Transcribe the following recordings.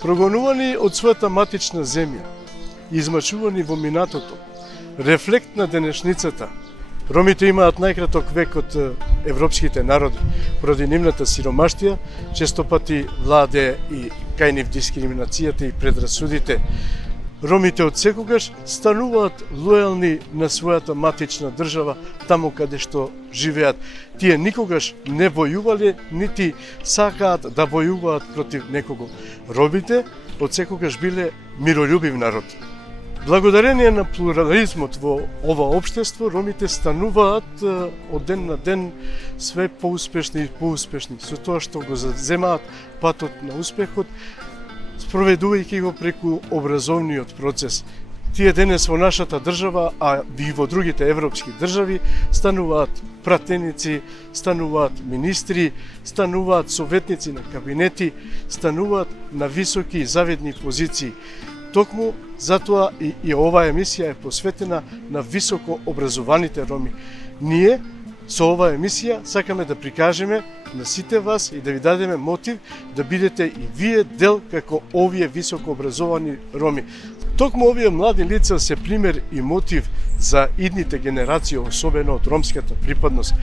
Прогонувани од својата матична земја, измачувани во минатото, рефлект на денешницата, ромите имаат најкраток век од европските народи, поради нивната сиромаштија, често пати владе и кај нив дискриминацијата и предрасудите. Ромите од секогаш стануваат лојални на својата матична држава, таму каде што живеат. Тие никогаш не војувале, нити сакаат да војуваат против некого. Ромите од секогаш биле миролюбив народ. Благодарение на плурализмот во ова општество, ромите стануваат од ден на ден све поуспешни и поуспешни, со тоа што го заземаат патот на успехот, спроведувајќи го преку образовниот процес. Тие денес во нашата држава, а и во другите европски држави, стануваат пратеници, стануваат министри, стануваат советници на кабинети, стануваат на високи и завидни позиции. Токму затоа и оваа емисија е посветена на високо образованите роми. Ние со оваа емисија сакаме да прикажеме на сите вас и да ви дадеме мотив да бидете и вие дел како овие високо образовани роми. Токму овие млади лица се пример и мотив за идните генерации, особено од ромската припадност.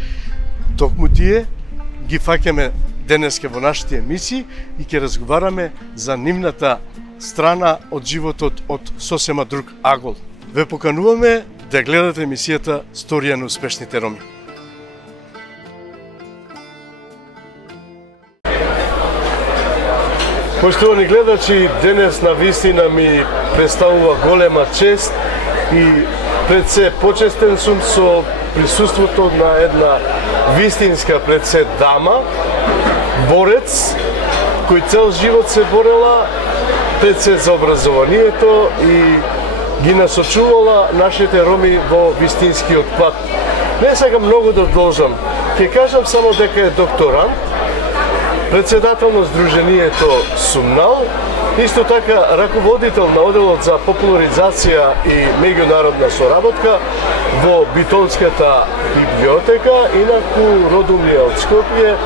Токму тие ги фаќаме денеска во нашите емисии и ќе разговараме за нивната страна од животот од сосема друг агол. Ве покануваме да гледате емисијата Сторија на успешните роми. Поштовани гледачи, денес на вистина ми представува голема чест и пред се почестен сум со присуството на една вистинска пред се дама, борец, кој цел живот се борела пред се за образованието и ги насочувала нашите роми во вистинскиот пат. Не сакам многу да должам. Ќе кажам само дека е докторант, председател на Сдруженијето Сумнал, исто така раководител на оделот за популаризација и меѓународна соработка во Битолската библиотека, инаку родумија од Скопје,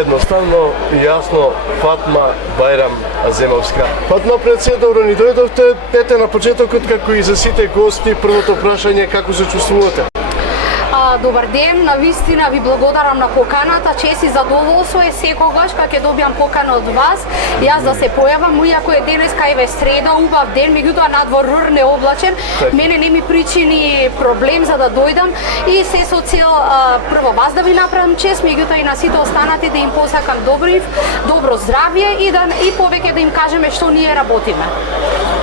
едноставно и јасно Фатма Бајрам Аземовска. Фатма, пред се добро ни дојдовте. Ете на почетокот, како и за сите гости, првото прашање, како се чувствувате? Добар ден, навистина ви благодарам на поканата, чест и задоволство е секогаш кога ќе добиам покана од вас, јас да се појавам, иако е денеска еве среда, убав ден, меѓутоа надвор не облачен, мене не ми причини проблем за да дојдам и се со цел прво вас да ви направам чест, меѓутоа и на сите останати да им посакам добро здравје и повеќе да им кажеме што ние работиме.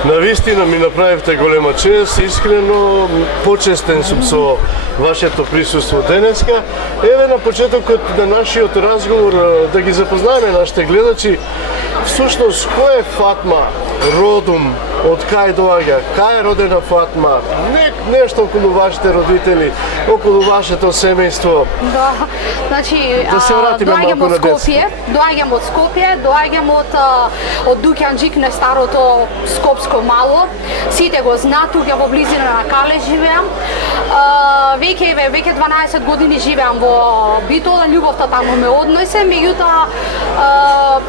Навистина ми направивте голема чест, искрено почестен сум со вашето присуство денеска. Еве на почетокот на нашиот разговор да ги запознаеме нашите гледачи. Всушност, кој е Фатма? Родум, од кај доаѓа? Кај е родена Фатма? Нешто околу вашите родители, околу вашето семејство. Да, значи, да се вратиме малку на детство. Доаѓам од Скопје, доаѓам од Дукјанџик на старото скопско мало. Сите го знаат, тука во близина на Кале живеам. Веќе 12 години живеам во Битол, љубовта таму ме однесе, меѓутоа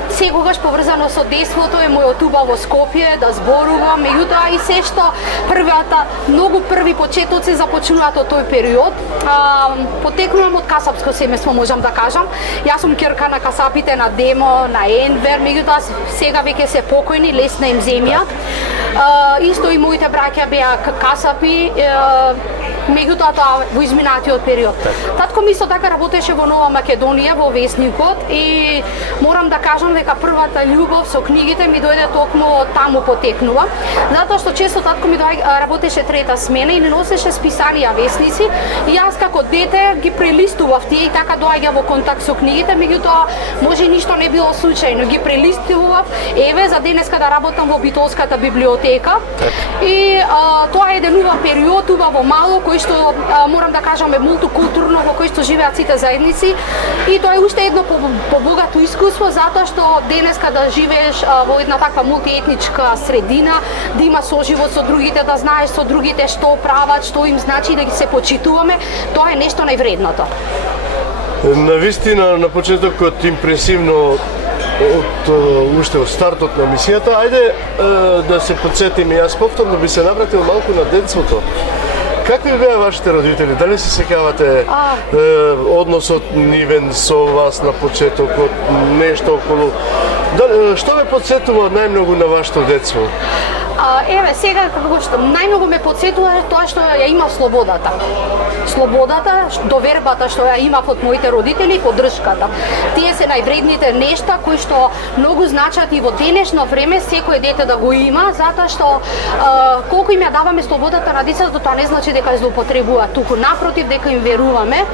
секогаш поврзано со детството е мојот убаво Скопје, да зборувам, меѓутоа и се што многу први почетоци започнуваат од тој период. Потекнувам од касапско семејство, можам да кажам. Јас сум ќерка на касапите на Демо, на Енвер, меѓутоа сега веќе се покојни, лесна им земја. Исто и моите браќа беа касапи, меѓутоа тоа во изминатиот период. Татко ми исто така работеше во Нова Македонија, во Весникот, и морам да кажам дека првата љубов со книгите ми дојде токму таму потекнува, затоа што често татко ми работеше трета смена и не носеше списанија весници, и јас како дете ги прелистував тие и така доаѓа во контакт со книгите, меѓутоа може ништо не било случајно, ги прелистував, еве за денеска да работам во Битолската библиотека, и тоа е еден убав период, убаво мало, кој што морам да кажам е мултикултурно, во кој што живеат сите заедници, и тоа е уште едно побогато искуство, затоа што денеска да живееш во една таква мултиетничка средина, да има соживот со другите, да знаеш со другите што прават, што им значи, да ги се почитуваме, тоа е нешто највредното. Навистина, на почетокот импресивно уште од стартот на мисијата. Ајде да се подсетиме, јас повторно би се навратил малку на детството. Какви беа вашите родители? Дали се сеќавате односот нивен со вас на почетокот, нешто околу? Што ве подсетува најмногу на вашето детство? Еве, сега како што најмногу ме подсетува тоа што ја имав слободата. Слободата, довербата што ја имав од моите родители и поддршката. Тие се највредните нешта кои што многу значат и во денешно време секој дете да го има, затоа што колку им ја даваме слободата на децата, тоа не значи дека ја злоупотребуваат, туку напротив дека им веруваме.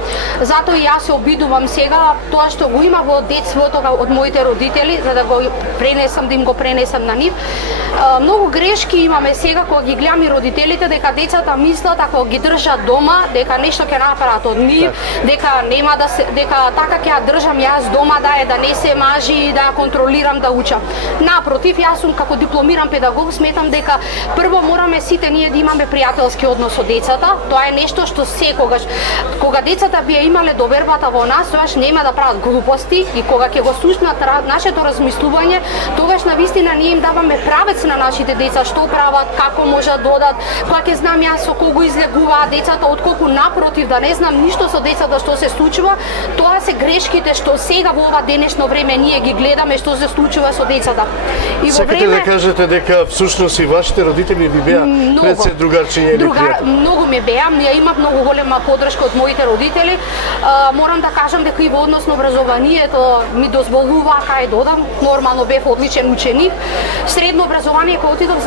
Затоа и јас се обидувам сега тоа што го има во детството од моите родители, за да го пренесам, да им го пренесам на нив. Многу грешки имаме сега кога ги гледам и родителите дека децата мислат ако ги држат дома дека нешто ќе направат од нив, дека нема да се, дека така ќе ја држам јас дома да не се мажи, да ја контролирам да учам. Напротив, јас сум како дипломиран педагог, сметам дека прво мораме сите ние да имаме пријателски однос со децата. Тоа е нешто што секогаш кога децата би ја имале довербата во нас, тогаш нема да прават глупости и кога ќе го слушнат нашето размислување, тогаш навистина ние им даваме правец на нашите деца, што прават, како можат да одат, кога ќе знам јас со кого излегуваат децата, отколку напротив да не знам ништо со децата што се случува. Тоа се грешките што сега во ова денешно време ние ги гледаме што се случува со децата. И во Сакате време да кажете дека всушност и вашите родители ви беа пред се другарчиња или пријатели? Многу ме беа, ја имав многу голема поддршка од моите родители. Морам да кажам дека и во однос на образованието ми дозволува кај додам. Нормално бев одличен ученик. Средно образование кога отидов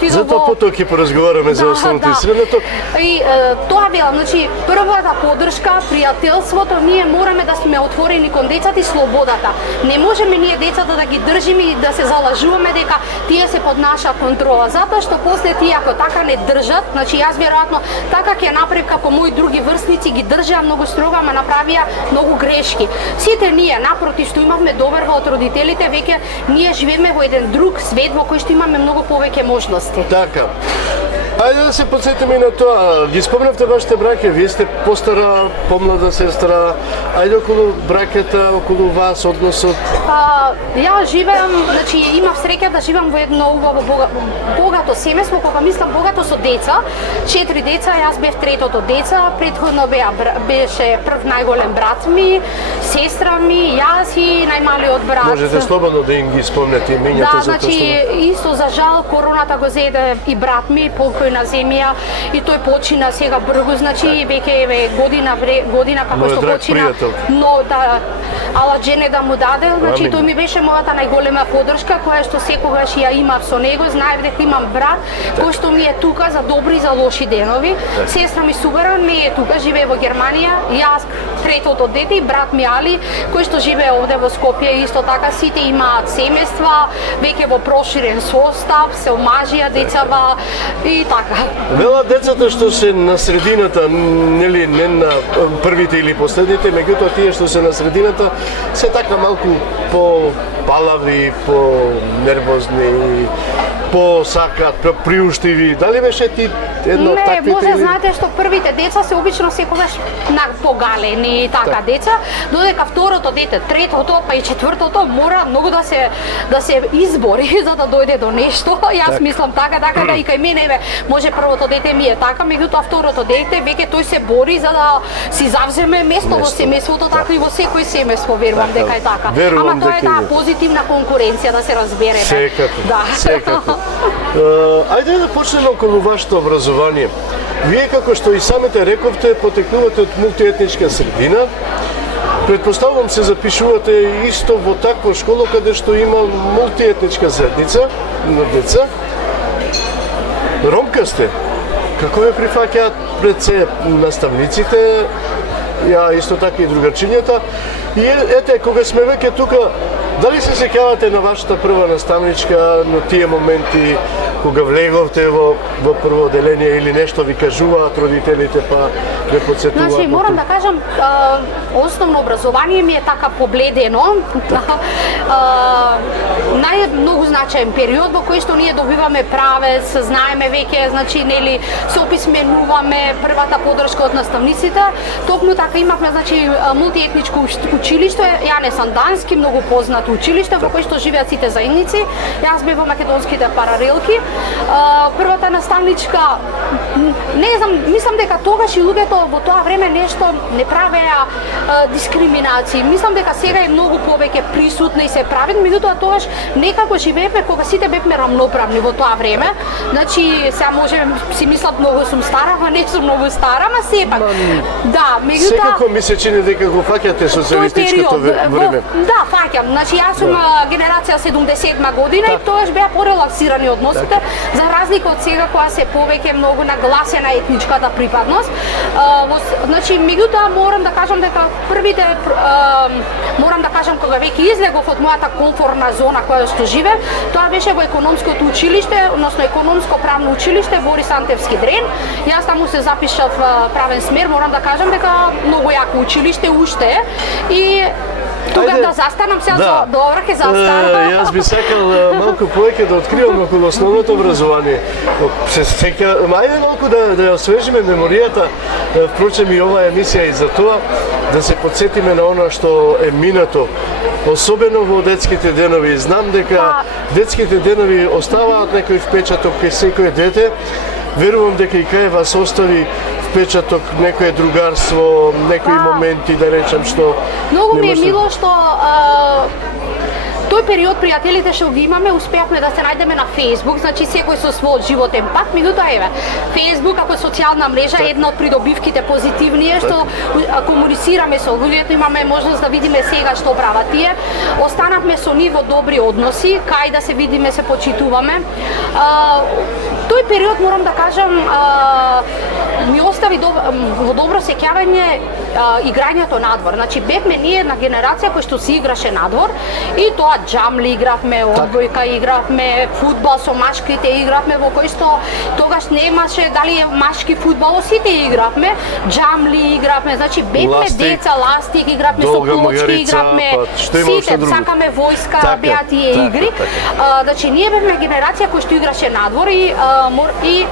Затоа потоа ќе поразговараме за основното и средното. И тоа велам, значи првата поддршка, пријателството, ние мораме да сме отворени кон децата и слободата. Не можеме ние децата да ги држиме и да се залажуваме дека тие се под наша контрола, затоа што после тие ако така не држат, значи јас веројатно така ќе направив како мои други врсници, ги држаа многу строго, ама направија многу грешки. Сите ние напротив што имавме доверба од родителите, веќе ние живееме во еден друг свет во кој што имаме многу повеќе можности. Така. Ајде да се подсетиме и на тоа. Ги спомнавте вашите браќа, вие сте постара, помлада сестра. Ајде околу браќата, околу вас, односот. Ја живеам, значи имав среќа да живеам во едно убаво богато семејство, кога мислам богато со деца. 4 деца, јас бев третото деца, претходно беше прв најголем брат ми, сестра ми, јас и најмалиот брат. Можете слободно да им ги спомнете имењата, Да, затоа што... значи исто за жал короната го зеде и брат ми, покој на земја, и тој почина сега бргу, значи веќе еве година како што почина. Но да Аладжене да му даде, значи тој ми беше мојата најголема поддршка, која што секогаш ја имав со него. Знаев дека имам брат кој што ми е тука за добри и за лоши денови. Сестра ми Сугара не е тука, живее во Германија. Јас третото дете и брат ми Али, кој што живее овде во Скопје, исто така сите имаат семејства, веќе во проширен состав, се омажија децава и така. Велат децата што се на средината, нели не на првите или последните, меѓутоа тие што се на средината се така малку по-палави, по-нервозни, по-сакат, по-приуштиви. Дали беше ти едно од таквите? Не, може знаете што првите деца се обично секогаш погалени така деца, додека второто дете, третото, па и четвртото мора многу да се избори за да дојде до нешто. Јас мислам така да и кај мене може првото дете ми е така, меѓутоа второто дете веќе тој се бори за да си завземе место во семејството, така и во секој семејство верувам дека е така. Ама тоа е таа позитивна конкуренција да се разбереме. Секако. Да. Секако. Ајде да почнеме околу вашето образование. Вие како што и самите рековте, потекнувате од мултиетничка средина. Предпоставувам се запишувате исто во таква школа каде што има мултиетничка заедница на деца. Ромка сте. Како ве прифаќаат пред се наставниците, ја исто така и другарчињата. И ете, кога сме веќе тука, дали се сеќавате на вашата прва наставничка, на тие моменти кога влеговте во прво одделение или нешто ви кажуваат родителите, па ве подсетуваат? Значи, морам да кажам, основно образование ми е така побледено. Најмногу значаен период во кој што ние добиваме правец, знаеме веќе, значи нели се описменуваме, првата поддршка од наставниците. Токму така имавме значи мултиетничко училиште, Јане Сандански, многу познато училиште во кој што живеат сите заедници. Јас бев во македонските паралелки. Првата наставничка, не знам, мислам дека тогаш и луѓето во тоа време нешто не правеа дискриминации. Мислам дека сега е многу повеќе присутна и се прави, меѓутоа тогаш некако живеевме кога сите бевме рамноправни во тоа време. Значи, сега може си мислат многу сум стара, а не сум многу стара, ама сепак. Да, меѓутоа секако ми се чини дека го фаќате социјалистичкото време. Да, фаќам. Значи јас сум генерација 70 година и тогаш беа порелаксирани односите, за разлика од сега кога се повеќе многу нагласена етничката припадност. Значи, меѓутоа морам да кажам дека првите морам да кажам кога веќе излегов од мојата комфортна зона која што живеев, тоа беше во економското училиште, односно економско правно училиште Борис Антевски Дрен. Јас таму се запишав правен смер, морам да кажам дека многу јако училиште уште и тука да застанам сега за добро ќе застанам. Јас би сакал малку повеќе да откривам околу основното образование. Се сеќа, ајде малку да ја освежиме меморијата. Впрочем и оваа емисија и за тоа да се потсетиме на она што е минато, особено во детските денови. Знам дека детските денови оставаат некој впечаток кај секој дете. Верувам дека и кај вас остави впечаток некое другарство, некои моменти, да речем, што многу ми е мило што тој период пријателите што ги имаме, успеавме да се најдеме на Facebook, значи секој со својот животен пат, меѓутоа еве, Facebook како социјална мрежа е една од придобивките позитивни е што комуницираме со луѓето, имаме можност да видиме сега што прават тие. Останавме со нив во добри односи, кај да се видиме, се почитуваме. Тој период морам да кажам ми остави во добро сеќавање играњето надвор. Значи бевме ние една генерација која што се играше надвор и тоа џамли игравме, одбојка игравме, фудбал со машките игравме, во кој што тогаш немаше дали машки фудбал, сите игравме, џамли игравме, значи бевме деца, ластик игравме, со плочки игравме, сите сакаме војска, беа тие игри. Значи ние бевме генерација која што играше надвор и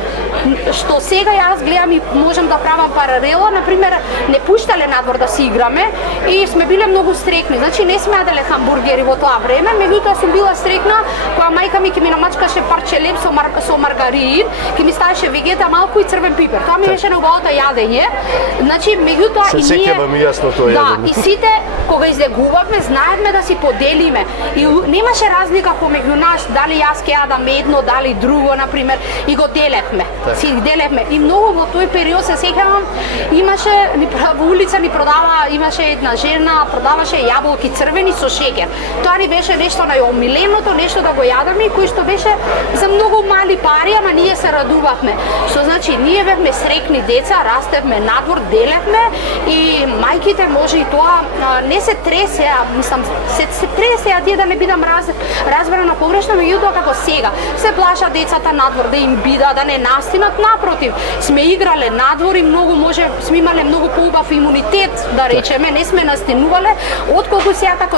што сега јас гледам и можам да правам паралела, например, не пуштале надвор да си играме и сме биле многу стрекни. Значи не сме јаделе хамбургери во тоа време, меѓутоа сум била стрекна кога мајка ми ќе ми намачкаше парче леб со маргарин, ќе ми ставеше вегета малку и црвен пипер. Тоа ми беше неубавото јадење. Значи меѓутоа и ние сеќавам јасно тоа јадење. Да, и сите кога излегувавме знаевме да си поделиме и немаше разлика помеѓу нас дали јас ќе јадам едно, дали друго, например, и го делевме. Си делевме и многу во тој период се сеќавам имаше во улица ни продава, имаше една жена продаваше јаболки црвени со шеќер. Тоа ни беше нешто најомиленото, нешто да го јадеме, кој што беше за многу мали пари, ама ние се радувавме. Што значи ние бевме срекни деца, растевме надвор, делевме и мајките може и тоа не се тресеа, мислам се тресеа тие да не бидам разбрана погрешно, меѓутоа како сега се плаша децата надвор да им бида, да не настинат, напротив, сме играле надвор и многу може сме имале многу поубав имунитет, да речеме, не сме настинувале, отколку сега како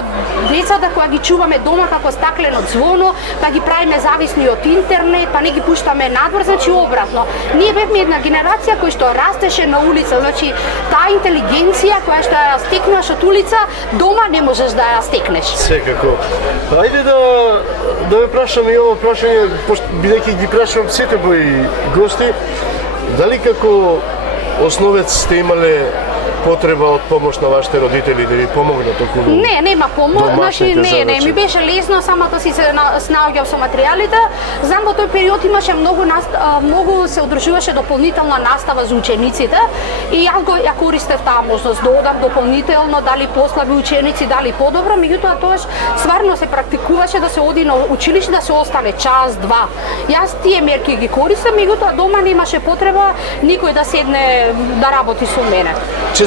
децата кога ги чуваме дома како стаклено ѕвоно, па ги правиме зависни од интернет, па не ги пуштаме надвор, значи обратно. Ние бевме една генерација која што растеше на улица, значи таа интелигенција која што ја стекнуваш од улица, дома не можеш да ја стекнеш. Секако. Ајде да ве прашам и ово прашање, бидејќи ги прашувам сите мои гости, дали како основец сте имале потреба од помош на вашите родители да ви помогнат околу? Не, нема помош, значи не, ми беше лесно, самата си се снаоѓав со материјалите. Знам во тој период имаше многу се одржуваше дополнителна настава за учениците и ја користев таа можност да одам дополнително, дали послаби ученици, дали подобро, меѓутоа тоаш стварно се практикуваше да се оди на училиште, да се остане час, два. Јас тие мерки ги користам, меѓутоа дома немаше потреба никој да седне да работи со мене.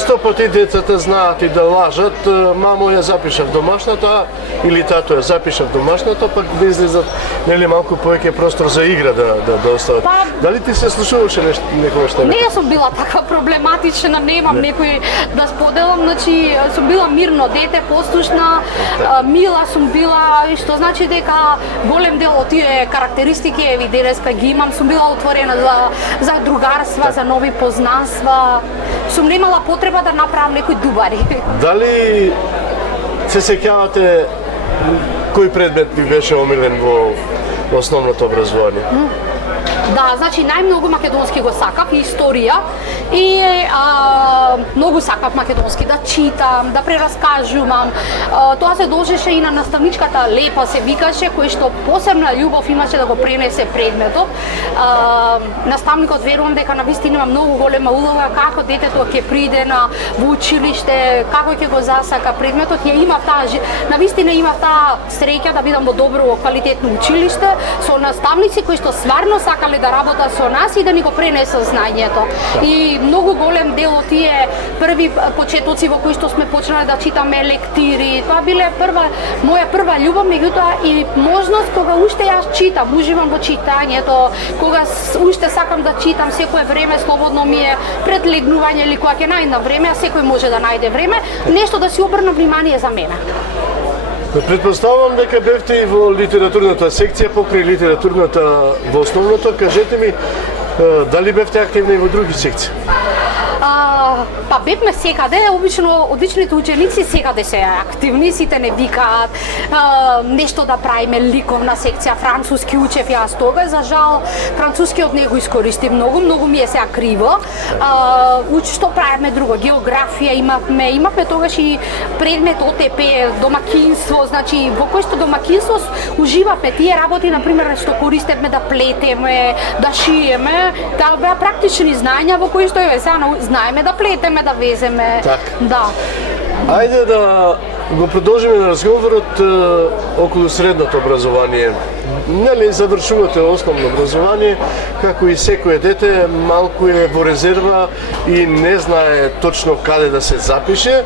често пати децата знаат и да лажат, мамо ја запиша в домашната или тато ја запиша в домашната, пак да излезат нели малку повеќе простор за игра да остават. Дали ти се слушуваше некогаш тебе? Не, јас сум била таква проблематична, немам некој да споделам, значи сум била мирно дете, послушна, мила сум била, што значи дека голем дел од тие карактеристики еви денеска ги имам, сум била отворена за другарства, за нови познанства. Сум немала потреба да направам некои дубари. Дали се сеќавате кој предмет ви беше омилен во основното образование? Да, значи најмногу македонски го сакав, и историја, и многу сакав македонски да читам, да прераскажувам. Тоа се должеше и на наставничката Лепа се викаше, кој што посебна љубов имаше да го пренесе предметот. Наставникот верувам дека навистина има многу голема улога како детето ќе приде во училиште, како ќе го засака предметот. Ја имав таа навистина имав таа среќа да бидам во добро квалитетно училиште со наставници кои што стварно сакале да работат со нас и да ни го пренесат знаењето. И многу голем дел од тие први почетоци во кои што сме почнале да читаме лектири, тоа биле моја прва љубов, меѓутоа и можност кога уште јас читам, уживам во читањето, кога уште сакам да читам, секое време слободно ми е пред легнување или кога ќе најдам време, а секој може да најде време, нешто да си обрна внимание за мене. Предпоставувам дека бевте и во литературната секција, покрај литературната во основното. Кажете ми, дали бевте активни и во други секции? Па бевме секаде, обично одличните ученици секаде се активни, сите не викаат нешто да правиме ликовна секција, француски учев јас тога, за жал францускиот не го искористив многу ми е сега криво. Што правиме друго? Географија имавме тогаш и предмет ОТП, домакинство, значи во кој што домакинство уживавме тие работи, например, што користевме да плетеме, да шиеме, да беа практични знаења во кои што сега знаеме да плетеме, да веземе. Да. Ајде да го продолжиме на разговорот околу средното образование. Нели завршувате основно образование, како и секое дете, малку е во резерва и не знае точно каде да се запише.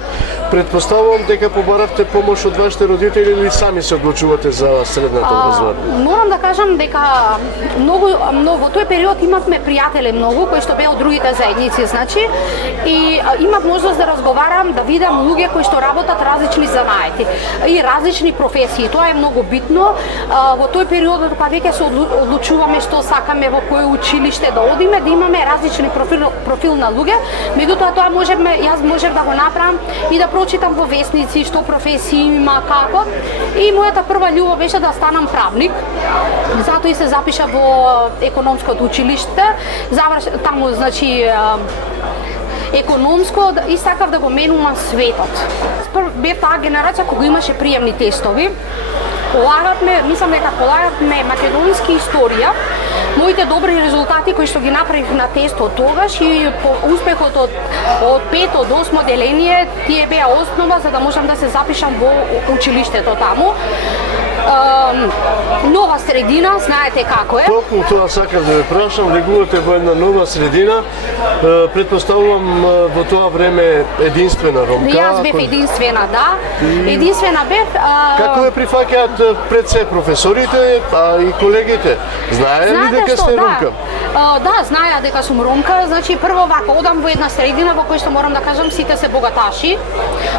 Предпоставувам дека побаравте помош од вашите родители или сами се одлучувате за средното образование? Морам да кажам дека многу во тој период имавме пријатели многу кои што беа од другите заедници, значи, и имав можност да разговарам, да видам луѓе кои што работат различни занаети и различни професии. Тоа е многу битно. Во тој период кога веќе се одлучуваме што сакаме во кој училиште да одиме, да имаме различни профил на луѓе, меѓутоа тоа јас можев да го направам и да прочитам во весници што професии има, како. И мојата прва љубов беше да станам правник. Затоа и се запиша во економското училиште. Таму, значи, економско и сакав да го менувам светот. Бев таа генерација кога имаше приемни тестови. Мислам дека полагавме македонски историја. Моите добри резултати кои што ги направив на тестот тогаш и успехот од 5 до 8 деление, тие беа основа за да можам да се запишам во училиштето таму. Нова средина, знаете како е. Токму тоа сакам да ве прашам, легувате во една нова средина. Предпоставувам во тоа време единствена ромка. Јас бев единствена, да. Единствена бев. Како ве прифаќаат пред се професорите, а и колегите? Знаеа ли дека сте ромка? Да, знаеа дека сум ромка. Значи прво вака одам во една средина во која што морам да кажам сите се богаташи.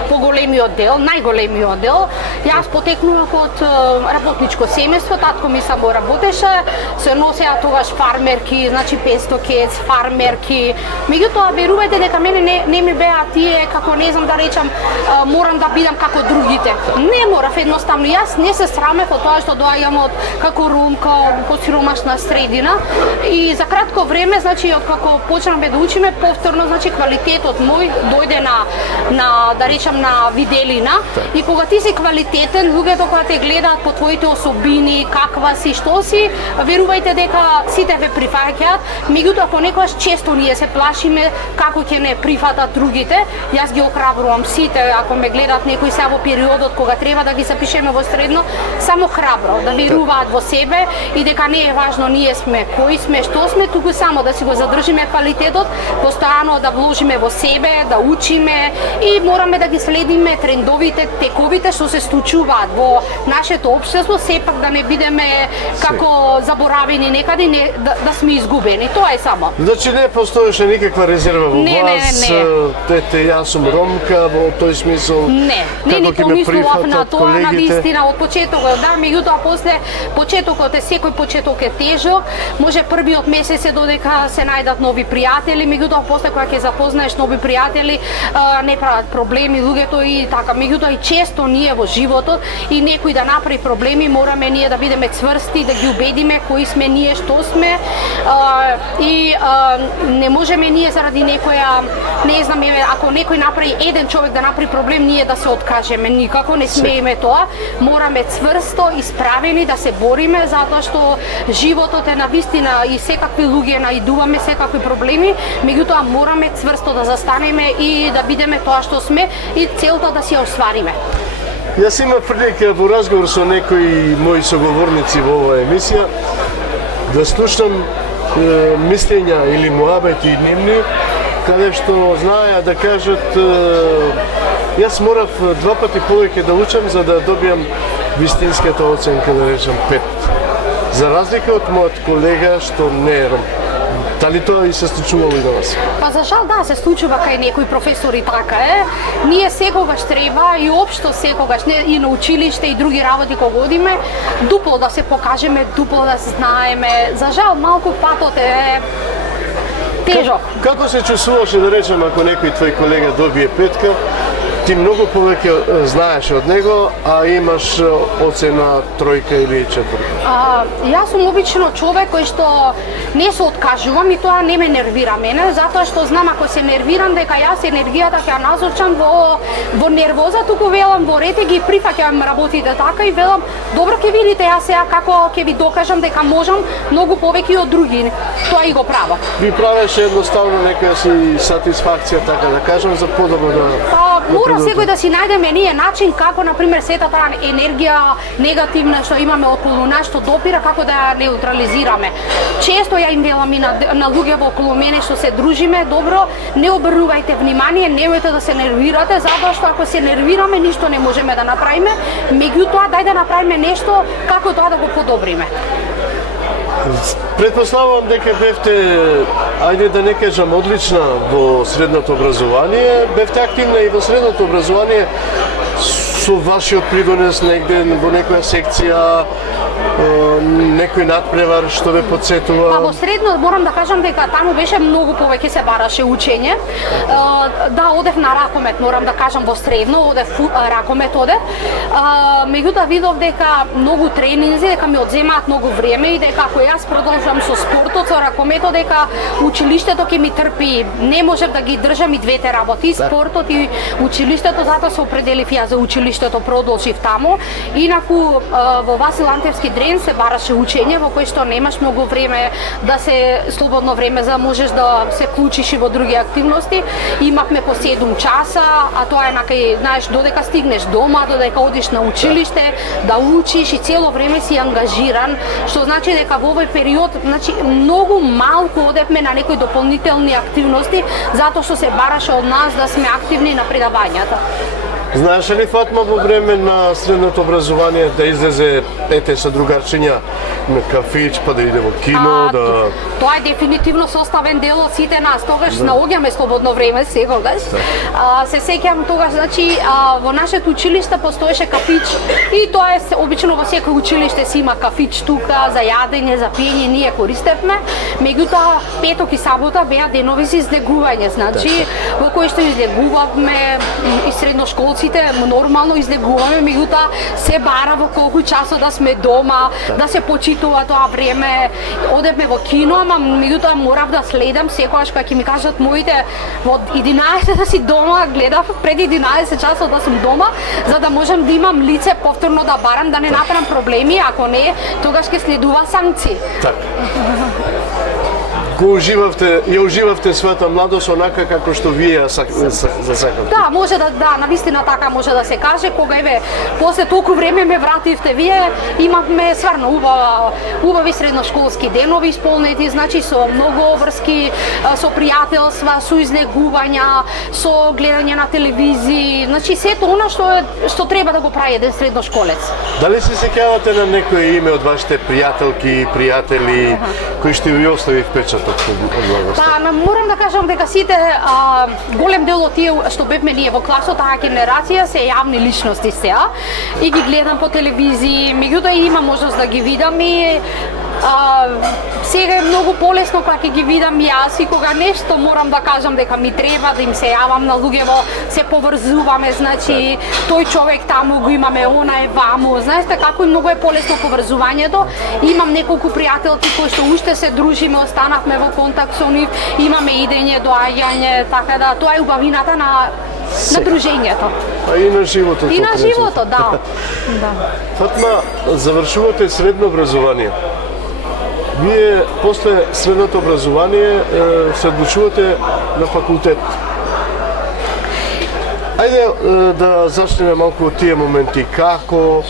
Поголемиот дел, најголемиот дел. Јас потекнував од работничко семејство, татко ми само работеше, се носеа тогаш фармерки, значи 500 кец, фармерки. Меѓутоа верувајте дека мене не ми беа тие, како не знам да речам, морам да бидам како другите. Не морав, едноставно јас не се срамев од тоа што доаѓам од како ромка, од сиромашна средина и за кратко време, значи како почнавме да учиме повторно, значи квалитетот мој дојде да речам на виделина и кога ти си квалитетен, луѓето кога те гледаат по твоите особини, каква си, што си, верувајте дека сите ве прифаќаат, меѓутоа понекогаш често ние се плашиме како ќе не прифатат другите. Јас ги охрабрувам сите, ако ме гледаат некои сега во периодот кога треба да ги запишеме во средно, само храбро да веруваат во себе и дека не е важно ние сме кои сме, што сме, туку само да си го задржиме квалитетот, постојано да вложиме во себе, да учиме и мораме да ги следиме трендовите, тековите што се случуваат во нашето општество, сепак да не бидеме како заборавени некаде, не, да сме изгубени. Тоа е само. Значи не постоеше никаква резерва во вас, ете, јас сум ромка, во тој смисол, не помислував на тоа, на вистина, од почетокот, да, меѓутоа после почетокот е секој почеток е тежок, може првиот месец е додека се најдат нови пријатели, меѓутоа после кога ќе запознаеш нови пријатели, не прават проблеми луѓето и така, меѓутоа и често ние во животот и некој да направи проблеми, мораме ние да бидеме цврсти, да ги убедиме кои сме ние, што сме и не можеме ние заради некоја, не знам, ако некој направи еден човек да направи проблем, ние да се откажеме, никако не смееме тоа, мораме цврсто исправени да се бориме, затоа што животот е на вистина и секакви луѓе наидуваме секакви проблеми, меѓутоа мораме цврсто да застанеме и да бидеме тоа што сме и целта да си ја оствариме. Јас имав прилика во разговор со некои мои соговорници во оваа емисија да слушам мислења или муабети дневни, каде што знаеа да кажат јас морав 2 пати повеќе да учам за да добијам вистинската оценка, да речам 5. За разлика од мојот колега што не е ром. Дали тоа и се случувало и до вас? Па за жал да, се случува кај некои професори така е. Ние секогаш треба и општо секогаш и на училиште и други работи кога одиме, дупло да се покажеме, дупло да се знаеме. За жал малку патот е тежок. Како се чувствуваше, да речем, ако некој твој колега добие 5, ти многу повеќе знаеш од него, а имаш оцена 3 или 4? Јас сум обично човек кој што не се откажувам и тоа не ме нервира мене, затоа што знам ако се нервирам дека јас енергијата ќе ја насочам во нервоза, туку велам во рете ги прифаќам работите така и велам добро ќе видите јас сега како ќе ви докажам дека можам многу повеќе од други. Тоа и го правам. Ви правеше едноставно некоја си сатисфакција, така да кажам, за подобро да... Мора секој да си најдеме ние начин како, например, сета таа енергија негативна што имаме околу нас, што допира, како да ја неутрализираме. Често ја им велам и на луѓе во околу мене што се дружиме, добро, не обрнувајте внимание, немојте да се нервирате, затоа што ако се нервираме, ништо не можеме да направиме, меѓутоа дај да направиме нешто како тоа да го подобриме. Претпоставувам дека бевте, ајде да не кажам одлична во средното образование, бевте активна и во средното образование со вашиот придонес негде во некоја секција, некој надпревар што ве потсетува? Па во средно морам да кажам дека таму беше многу повеќе се бараше учење. Да, одев на ракомет, морам да кажам во средно, одев ракомет одев. Меѓутоа видов дека многу тренинзи, дека ми одземаат многу време и дека ако јас продолжам со спортот, со ракометот, дека училиштето ќе ми трпи. Не можев да ги држам и двете работи, спортот и училиштето, затоа се определив ја за училиштето, продолжив таму. Инаку во Васил Антевски Дрен се бараше учење во кој што немаш многу време да се слободно време за можеш да се вклучиш и во други активности. Имавме по 7 часа, а тоа е накај, знаеш, додека стигнеш дома, додека одиш на училиште, да учиш и цело време си ангажиран, што значи дека во овој период, значи многу малку одевме на некои дополнителни активности, затоа што се бараше од нас да сме активни на предавањата. Знаеш ли, Фатма, во време на средното образование да излезе ете со другарчиња на кафич, па да иде во кино, да... Тоа е дефинитивно составен дел од сите нас. Тогаш наоѓаме слободно време секогаш. Се сеќавам тогаш, значи, во нашето училиште постоеше кафич и тоа е обично во секој училиште си има кафич тука за јадење, за пиење, ние користевме. Меѓутоа петок и сабота беа денови за излегување, значи во кои што излегувавме и средношколците нормално излегуваме, меѓутоа се бара во колку часот да сме дома, да се почитува тоа време. Одевме во кино, ама меѓутоа морав да следам секогаш кога ќе ми кажат моите во 11 да си дома, гледав пред 11 часот да сум дома, за да можам да имам лице повторно да барам, да не направам проблеми, ако не, тогаш ќе следува санкции. Така. Ја уживавте својата младост онака како што вие ја засакавте? Да, може да, навистина така може да се каже, кога еве после толку време ме вративте вие, имавме стварно убави средношколски денови исполнети, значи со многу врски, со пријателства, со излегувања, со гледање на телевизии, значи сето она што треба да го прави еден средношколец. Дали се сеќавате на некое име од вашите пријателки, пријатели кои што ви остави впечаток? Па, морам да кажам дека сите голем дел од тие што бевме ние во класот, таа генерација се јавни личности сега и ги гледам по телевизии, меѓутоа има можност да ги видам и сега е многу полесно кога ќе ги видам јас и кога нешто морам да кажам дека ми треба да им се јавам на луѓево, се поврзуваме, значи тој човек таму го имаме, она е ваму, знаете како многу е полесно поврзувањето. Имам неколку пријателки кои што уште се дружиме, останавме во контакт со нив, имаме идење, доаѓање, така да тоа е убавината на дружењето. А и на животот. И на животот, да. Фатма, завршувате средно образование. Вие после средното образование се одлучувате на факултет. Ајде да зачнеме малку од тие моменти. Како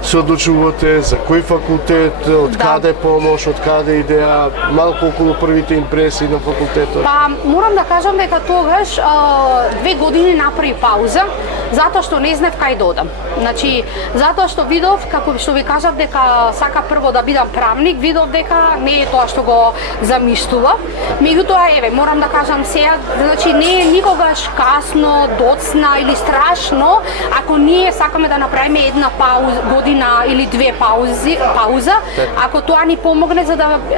се одлучувате, за кој факултет, од каде помош, од каде идеја, малку околу првите импресии на факултетот? Па, морам да кажам дека тогаш 2 години направи пауза, затоа што не знаев кај да одам. Значи, затоа што видов, како што ви кажав дека сака прво да бидам правник, видов дека не е тоа што го замислував. Меѓутоа, еве, морам да кажам сега, значи не е никогаш касно, доцна или страшно, ако ние сакаме да направиме една година или 2 пауза, ако тоа ни помогне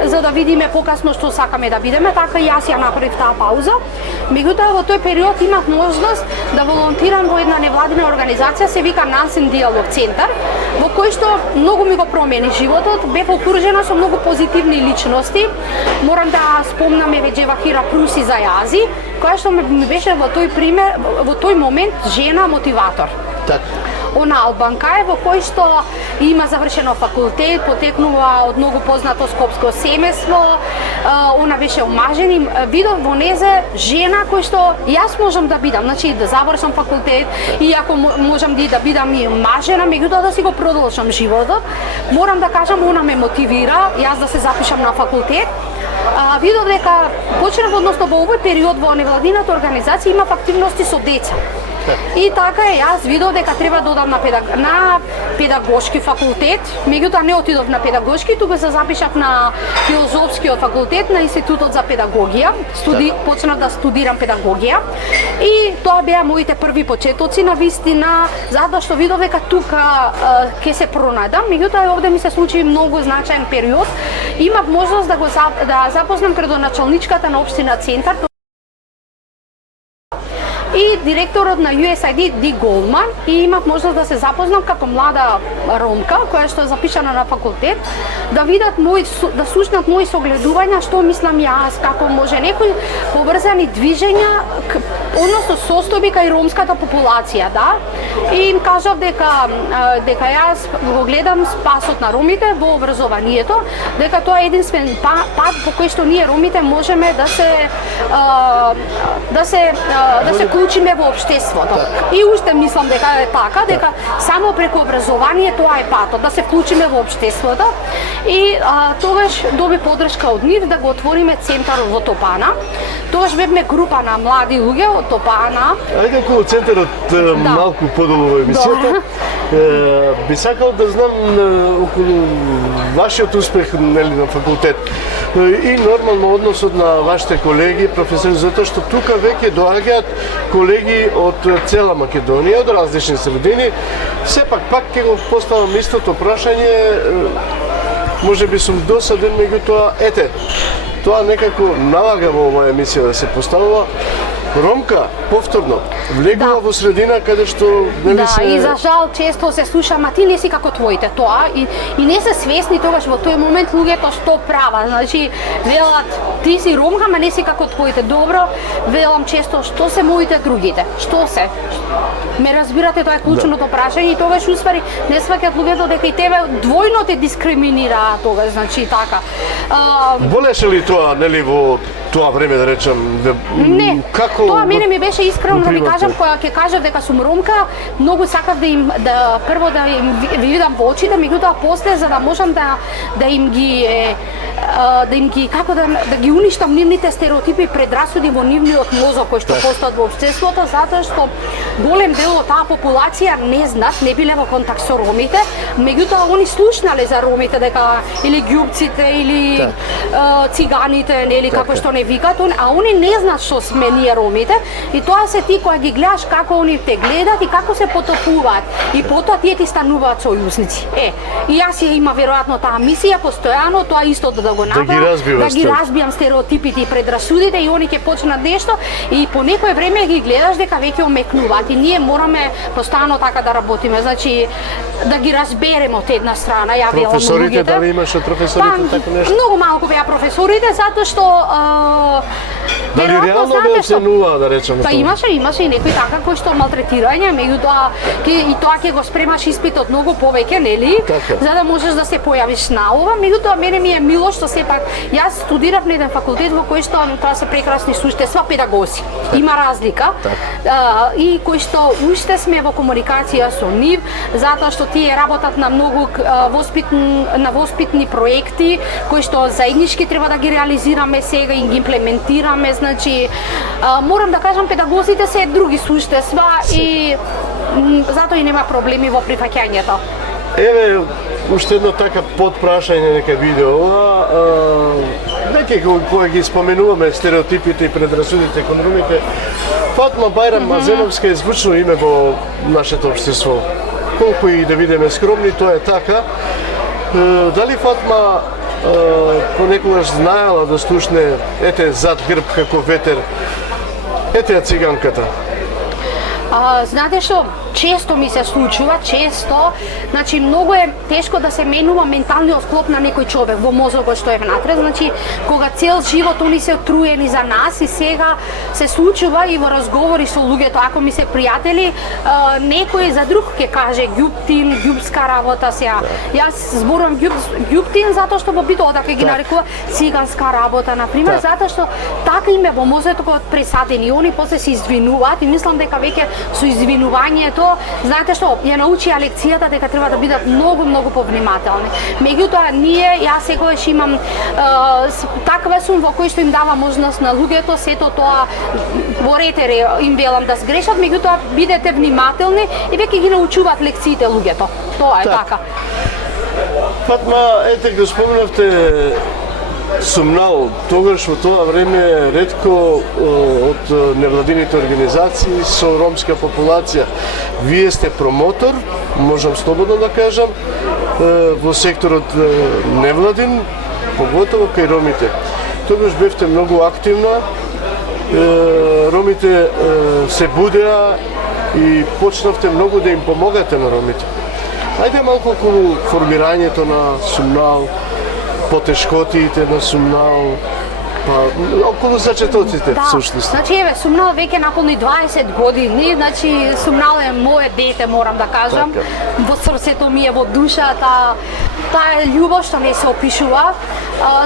за да видиме покасно што сакаме да бидеме, така и јас ја направив таа пауза. Меѓутоа, во тој период имав можност да волонтирам во една невладина организација, се вика Насен диалог центар, во кој што многу ми го промени животот, бев окружена со многу позитивни личности. Морам да спомнам еве Джевахира Пруси за јази, која што ми беше во тој момент жена мотиватор. Така. Она албанка е во кој што има завршено факултет, потекнува од многу познато скопско семејство, она беше омажен и видов во незе жена кој што јас можам да бидам, значи да завршам факултет и ако можам да бидам и омажена, меѓутоа да си го продолжам животот. Морам да кажам, она ме мотивира јас да се запишам на факултет. Видов дека почнав, односно во овој период во невладината организација имав активности со деца. И така е, јас видов дека треба да одам на педагошки факултет, меѓутоа не отидов на педагошки, туку се запишав на филозофскиот факултет на Институтот за педагогија, почнав да студирам педагогија и тоа беа моите први почетоци на вистина, затоа што видов дека тука ќе се пронајдам, меѓутоа овде ми се случи многу значаен период. Имав можност да запознам градоначалничката на општина Центар и директорот на USAID Ди Голман и имав можност да се запознам како млада ромка која што е запишана на факултет, да видат да слушнат мои согледувања што мислам јас, како може некои поврзани движења, односно состојби кај ромската популација, да? И им кажав дека јас го гледам спасот на ромите во образованието, дека тоа е единствен пат по кој што ние ромите можеме да се вклучиме во општеството. И уште мислам дека е така, дека само преку образование тоа е патот, да се вклучиме во општеството. И тогаш доби поддршка од нив да го отвориме центарот во Топана. Тогаш бевме група на млади луѓе од Топана. Ајде околу центарот малку подолу во емисијата. Би сакал да знам околу вашиот успех на факултет и нормално односот на вашите колеги, професори, затоа што тука веќе доаѓаат колеги од цела Македонија, од различни средини. Сепак пак ќе го поставам истото прашање, може би сум досаден, меѓутоа, ете, тоа некако налага во оваа емисија да се поставува. ромка, повторно, влегува во средина каде што нели Да, се... и за жал често се слуша, ма ти не си како твоите тоа и не се свесни тогаш во тој момент луѓето што права. Значи, велат, ти си ромка, ма не си како твоите. Добро, велам често, што се моите другите? Што се? Ме разбирате, тоа е клучното прашање и тогаш уствари не сваќаат луѓето дека и тебе двојно те дискриминираат тогаш, значи така. Болеше ли тоа, нели, во тоа време, да речем, Не, како... тоа мене ми беше искрено да ви примат кажам, тоа? кога ќе кажав дека сум ромка, многу сакав прво да им ви видам во очите, меѓутоа после за да можам да им ги како да ги уништам нивните стереотипи и предрасуди во нивниот мозок кои што постојат во општеството, затоа што голем дел од таа популација не знаат, не биле во контакт со ромите, меѓутоа они слушнале за ромите дека или ѓупците или циганите, нели како што не викаат, а они не знаат што сме ние ромите и тоа се ти кога ги гледаш како они те гледат и како се потопуваат и потоа тие ти стануваат сојузници. И јас ја има веројатно таа мисија постојано тоа исто да го направам, да ги разбијам стереотипите и предрасудите и они ќе почнат нешто и по некое време ги гледаш дека веќе омекнуваат и ние мораме постојано така да работиме, значи да ги разбереме од една страна. Ја велам професорите, дали имаше од професорите така нешто? Многу малку беа професорите затоа што дали реално ве оценуваа, да речеме? Па имаше и некои така кои што малтретирање, меѓутоа и тоа ќе го спремаш испитот многу повеќе, нели? Така. За да можеш да се појавиш на ова, меѓутоа мене ми е мило што сепак јас студирав на еден факултет во кој што тоа се прекрасни суштества педагози. Има разлика. И кои што уште сме во комуникација со нив, затоа што тие работат на многу воспитни проекти кои што заеднички треба да ги реализираме сега и ги имплементираме, значи морам да кажам педагозите се други суштества и затоа и нема проблеми во прифаќањето. Еве, уште едно така подпрашање нека биде ова. Нека кога ги споменуваме стереотипите и предрасудите кон ромите, Фатма Бајрам Мазеновска е звучно име во нашето општество. Колку и да видиме скромни, тоа е така. Дали Фатма понекогаш знаела да слушне ете зад грб како ветер, ете ја циганката? Знаете што, често ми се случува, значи многу е тешко да се менува менталниот склоп на некој човек во мозокот што е внатре, значи кога цел живот они се отруени за нас и сега се случува и во разговори со луѓето, ако ми се пријатели, некој за друг ќе каже ѓуптин, ѓупска работа сега. Јас зборувам ѓуптин затоа што во битола така ги нарекува циганска работа, например, затоа што така им е во мозокот пресадени и они после се извинуваат и мислам дека веќе со извинувањето, знаете што, ја научија лекцијата дека треба да бидат многу повнимателни. Меѓутоа јас секогаш имам таква сум во кој што им дава можност на луѓето сето тоа во ретере им велам да сгрешат, меѓутоа бидете внимателни и веќе ги научуваат лекциите луѓето. Тоа е така. Фатма, ете го спомнавте Сумнал, тогаш во тоа време ретко од невладините организации со ромска популација. Вие сте промотор, можам слободно да кажам, во секторот невладин, поготово кај ромите. Тогаш бевте многу активна, ромите се будеа и почнавте многу да им помогате на ромите. Ајде малку околу формирањето на Сумнал, потешкотиите на Сумнал, околу зачетоците, всушност. Значи, еве, Сумнал веќе наполни 20 години, значи Сумнал е мое дете, морам да кажам. Така. Во срцето ми е, во душата, таа љубов што не се опишува,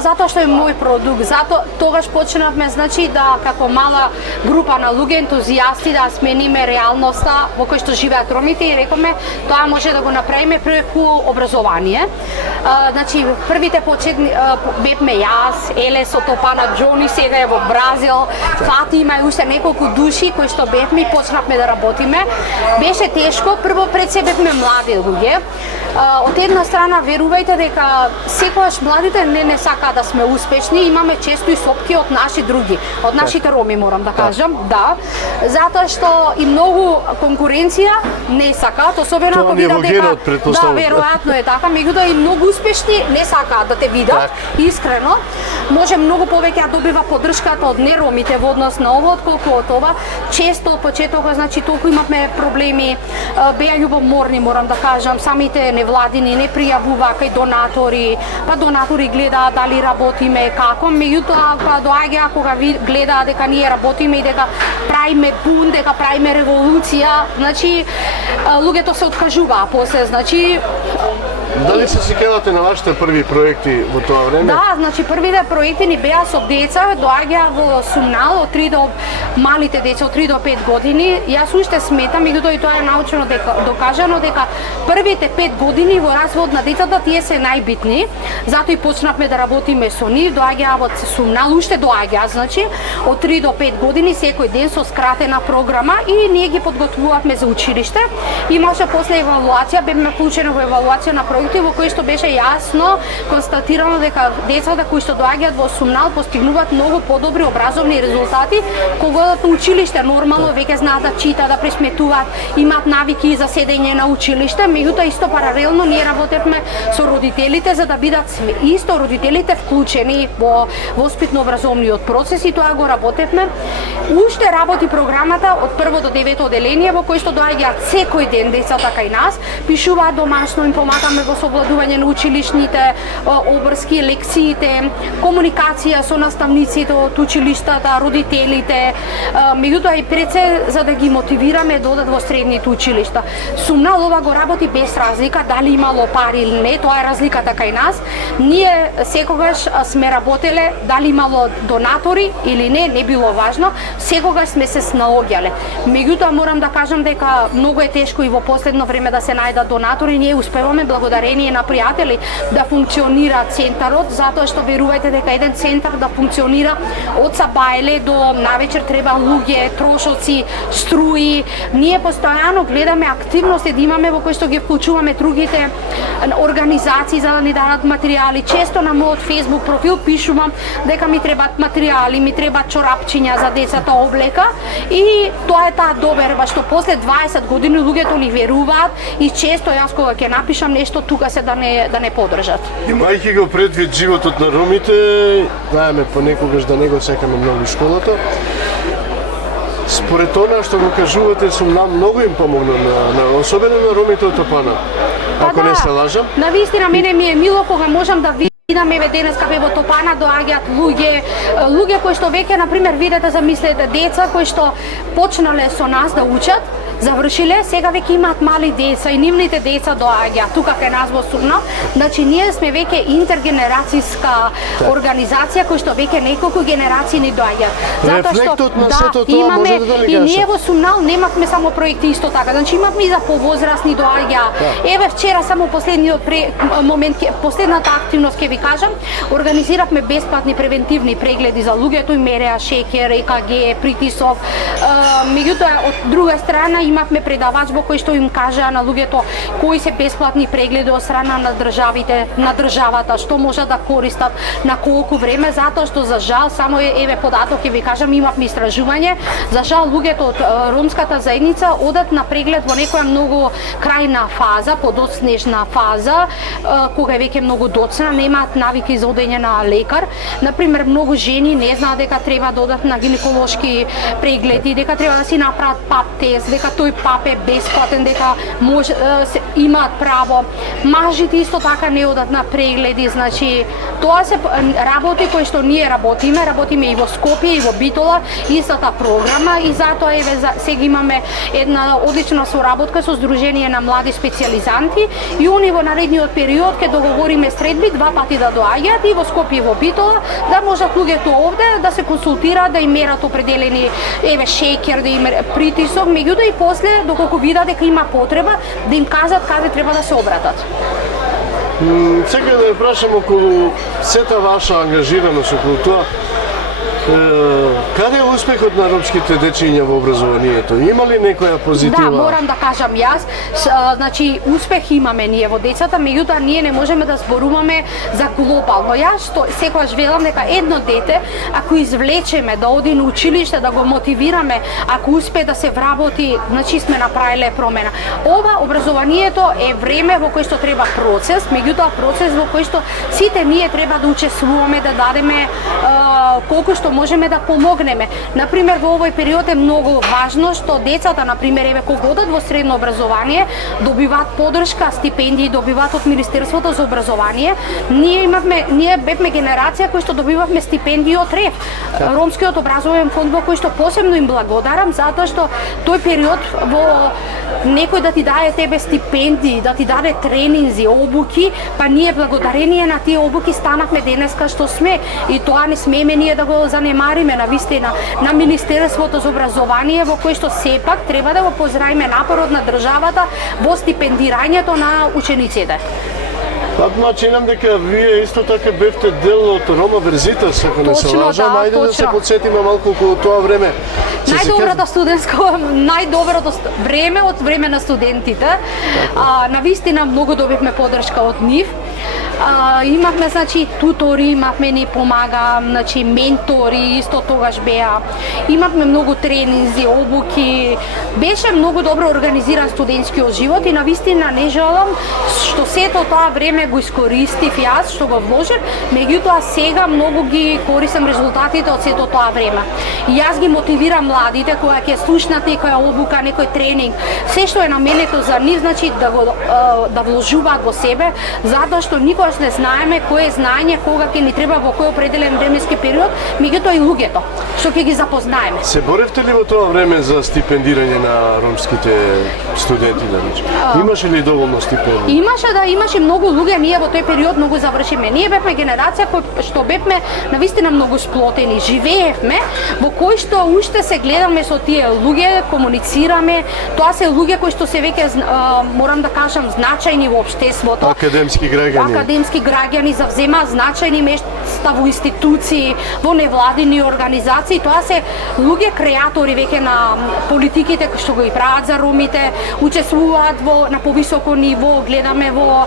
затоа што е мој продукт. Затоа тогаш почнавме, значи, да како мала група на луѓе ентузијасти да смениме реалноста во кој што живеат ромите и рековме тоа може да го направиме преку образование. Значи, првите почетни бевме јас, Елес Отопана, Џони сега е во Бразил, Фатима и уште неколку души кои што бевме и почнавме да работиме. Беше тешко, прво пред се бевме млади луѓе. Од една страна верувајте дека секогаш младите не сакаат да сме успешни, имаме често и сопки од наши други, од нашите роми морам да кажам, да. Затоа што и многу конкуренција не сакаат, особено ако видат дека да, веројатно е така, меѓутоа и многу успешни не сакаат да те видат, искрено. Може многу повеќе повеќе ја добива поддршката од неромите во однос на ово отколку од ова. Често од почетокот, значи толку имавме проблеми, беа љубоморни, морам да кажам, самите невладини не пријавуваа кај донатори, па донатори гледаат дали работиме како, меѓутоа кога доаѓаа, кога гледаат дека ние работиме и дека правиме бунт, дека правиме револуција, значи луѓето се откажуваа после, значи Дали се сеќавате на вашите први проекти во тоа време? Да, значи првите проекти ни беа со деца, доаѓаа во Сумнал од 3 до малите деца од 3 до 5 години. Јас уште сметам, меѓутоа и тоа е научно докажано дека првите 5 години во развојот на децата тие се најбитни. Затоа и почнавме да работиме со нив, доаѓаа во Сумнал, уште доаѓаа, значи од 3 до 5 години секој ден со скратена програма и ние ги подготвувавме за училиште. Имаше после евалуација, бевме вклучени во евалуација на проекти во кој што беше јасно констатирано дека децата кои што доаѓаат во Сумнал постигнуваат многу подобри образовни резултати кога одат на училиште. Нормално веќе знаат да читаат, да пресметуваат, имаат навики за седење на училиште, меѓутоа исто паралелно ние работевме со родителите за да бидат исто родителите вклучени во воспитно-образовниот процес и тоа го работевме. Уште работи програмата од 1 до 9 оделение во кој што доаѓаат секој ден децата кај нас, пишуваат домашно, им помагаме во совладување на училишните обврски, лекциите, комуникација со наставниците од училиштата, родителите, меѓутоа и пред се за да ги мотивираме да одат во средните училишта. Сумнал ова го работи без разлика дали имало пари или не, тоа е разликата кај нас. Ние секогаш сме работеле дали имало донатори или не било важно, секогаш сме се снаоѓале. Меѓутоа морам да кажам дека многу е тешко и во последно време да се најдат донатори, ние успеваме благодарение на пријатели да функционира центарот, затоа што верувајте дека еден центар да функционира од сабајле до навечер треба луѓе, трошоци, струи. Ние постојано гледаме активности да имаме во кои што ги вклучуваме другите организации за да ни дадат материјали. Често на мојот Facebook профил пишувам дека ми требаат материјали, ми требаат чорапчиња за децата, облека и тоа е таа доверба што после 20 години луѓето ни веруваат и често јас кога ќе напишам нешто тука се да не поддржат. Имајќи го предвид животот на ромите, знаеме понекогаш да не го секаме многу школата. Според тоа што го кажувате, Сумнал многу им помогна на особено на ромите од Топана. Ако не се лажам. Навистина мене ми е мило кога можам да видам еве денес каде во Топана доаѓаат луѓе кои што веќе на пример видете замислете деца кои што почнале со нас да учат, завршиле, сега веќе имаат мали деца и нивните деца доаѓаат тука кај нас во Сумнал. Значи ние сме веќе интергенерацијска организација кој што веќе неколку генерации ни доаѓаат. Рефлектот на сето тоа може да и ние во Сумнал немавме само проекти исто така. Значи имавме и за повозрастни доаѓаа. Еве вчера само последниот момент, последната активност ќе ви кажам, организиравме бесплатни превентивни прегледи за луѓето и мереа шеќер, ЕКГ, притисок. Меѓутоа од друга страна имавме предавач во кој што им кажаа на луѓето кои се бесплатни прегледи од страна на државата, што може да користат, на колку време, затоа што за жал само еве податок ќе ви кажам, имавме истражување, за жал луѓето од ромската заедница одат на преглед во некоја многу крајна фаза, подоцнежна фаза, кога е веќе многу доцна, немаат навики за одење на лекар. Например, многу жени не знаат дека треба да одат на гинеколошки прегледи, дека треба да си направат пап тест, дека тој пап е бесплатен, дека имаат право. Мажите исто така не одат на прегледи, значи тоа се работи кои што ние работиме и во Скопје и во Битола, истата програма и затоа еве сега имаме една одлична соработка со Сдружение на млади специјализанти и они во наредниот период ќе договориме средби 2 пати да доаѓаат и во Скопје и во Битола да можат луѓето овде да се консултираат, да им мерат определени еве шеќер, да им притисок, меѓутоа и после доколку видат дека има потреба да им кажат каде треба да се обратат. Сега да ја прашам околу сета ваша ангажираност околу тоа. Каде е успехот на ромските дечиња во образованието? Има ли некоја позитива? Да, морам да кажам јас, значи успех имаме ние во децата, меѓутоа ние не можеме да зборуваме за глобално. Јас што секогаш велам дека едно дете, ако извлечеме да оди на училиште, да го мотивираме, ако успее да се вработи, значи сме направиле промена. Ова образованието е време во кој што треба процес, меѓутоа процес во кој што сите ние треба да учествуваме, да дадеме колку што можеме да помогнеме. Например, во овој период е многу важно што децата, например, еве кога одат во средно образование, добиваат подршка, стипендии добиваат од Министерството за образование. Ние бевме генерација кои што добивавме стипендии од РЕФ, Ромскиот образовен фонд, во кој што посебно им благодарам затоа што тој период во некој да ти даде тебе стипендии, да ти даде тренинзи, обуки, па ние благодарение на тие обуки станавме денеска што сме, и тоа не смееме ние да го занемариме навистина на Министерството за образование, во кој што сепак треба да го поздравиме напорот на државата во стипендирањето на учениците. Па, начинам дека вие исто така бевте дел од Рома Верзитас, ако не се лажам, да, ајде да се подсетиме малку околу тоа време. Најдоброто време од време на студентите. Навистина многу добивме подршка од нив. Имавме, значи, тутори, имавме ни помага, значи, ментори, исто тогаш беа. Имавме многу тренинзи, обуки. Беше многу добро организиран студентскиот живот и навистина не жалам што сето тоа време го искористив јас, што го вложив, меѓутоа сега многу ги користам резултатите од сето тоа време. И јас ги мотивирам младите кога ќе слушнат некоја обука, некој тренинг, се што е наменето за нив, значи да вложуваат во себе, затоа што никогаш не знаеме кое знаење кога ќе ни треба во кој определен временски период, меѓутоа и луѓето што ќе ги запознаеме. Се боревте ли во тоа време за стипендирање на ромските студенти, да речем? Имаше ли доволно стипендии? Имаше многу луѓе, ние во тој период многу завршиме. Ние бевме генерација кој што бевме навистина многу сплотени, живеевме во кој што уште се гледаме со тие луѓе, комуницираме. Тоа се луѓе кои што се веќе морам да кажам значајни во општеството. Академски граѓани завземаат значајни места во институции, во невладини организации. Тоа се луѓе креатори веќе на политиките кои што го и прават за ромите, учествуваат на повисоко ниво, гледаме во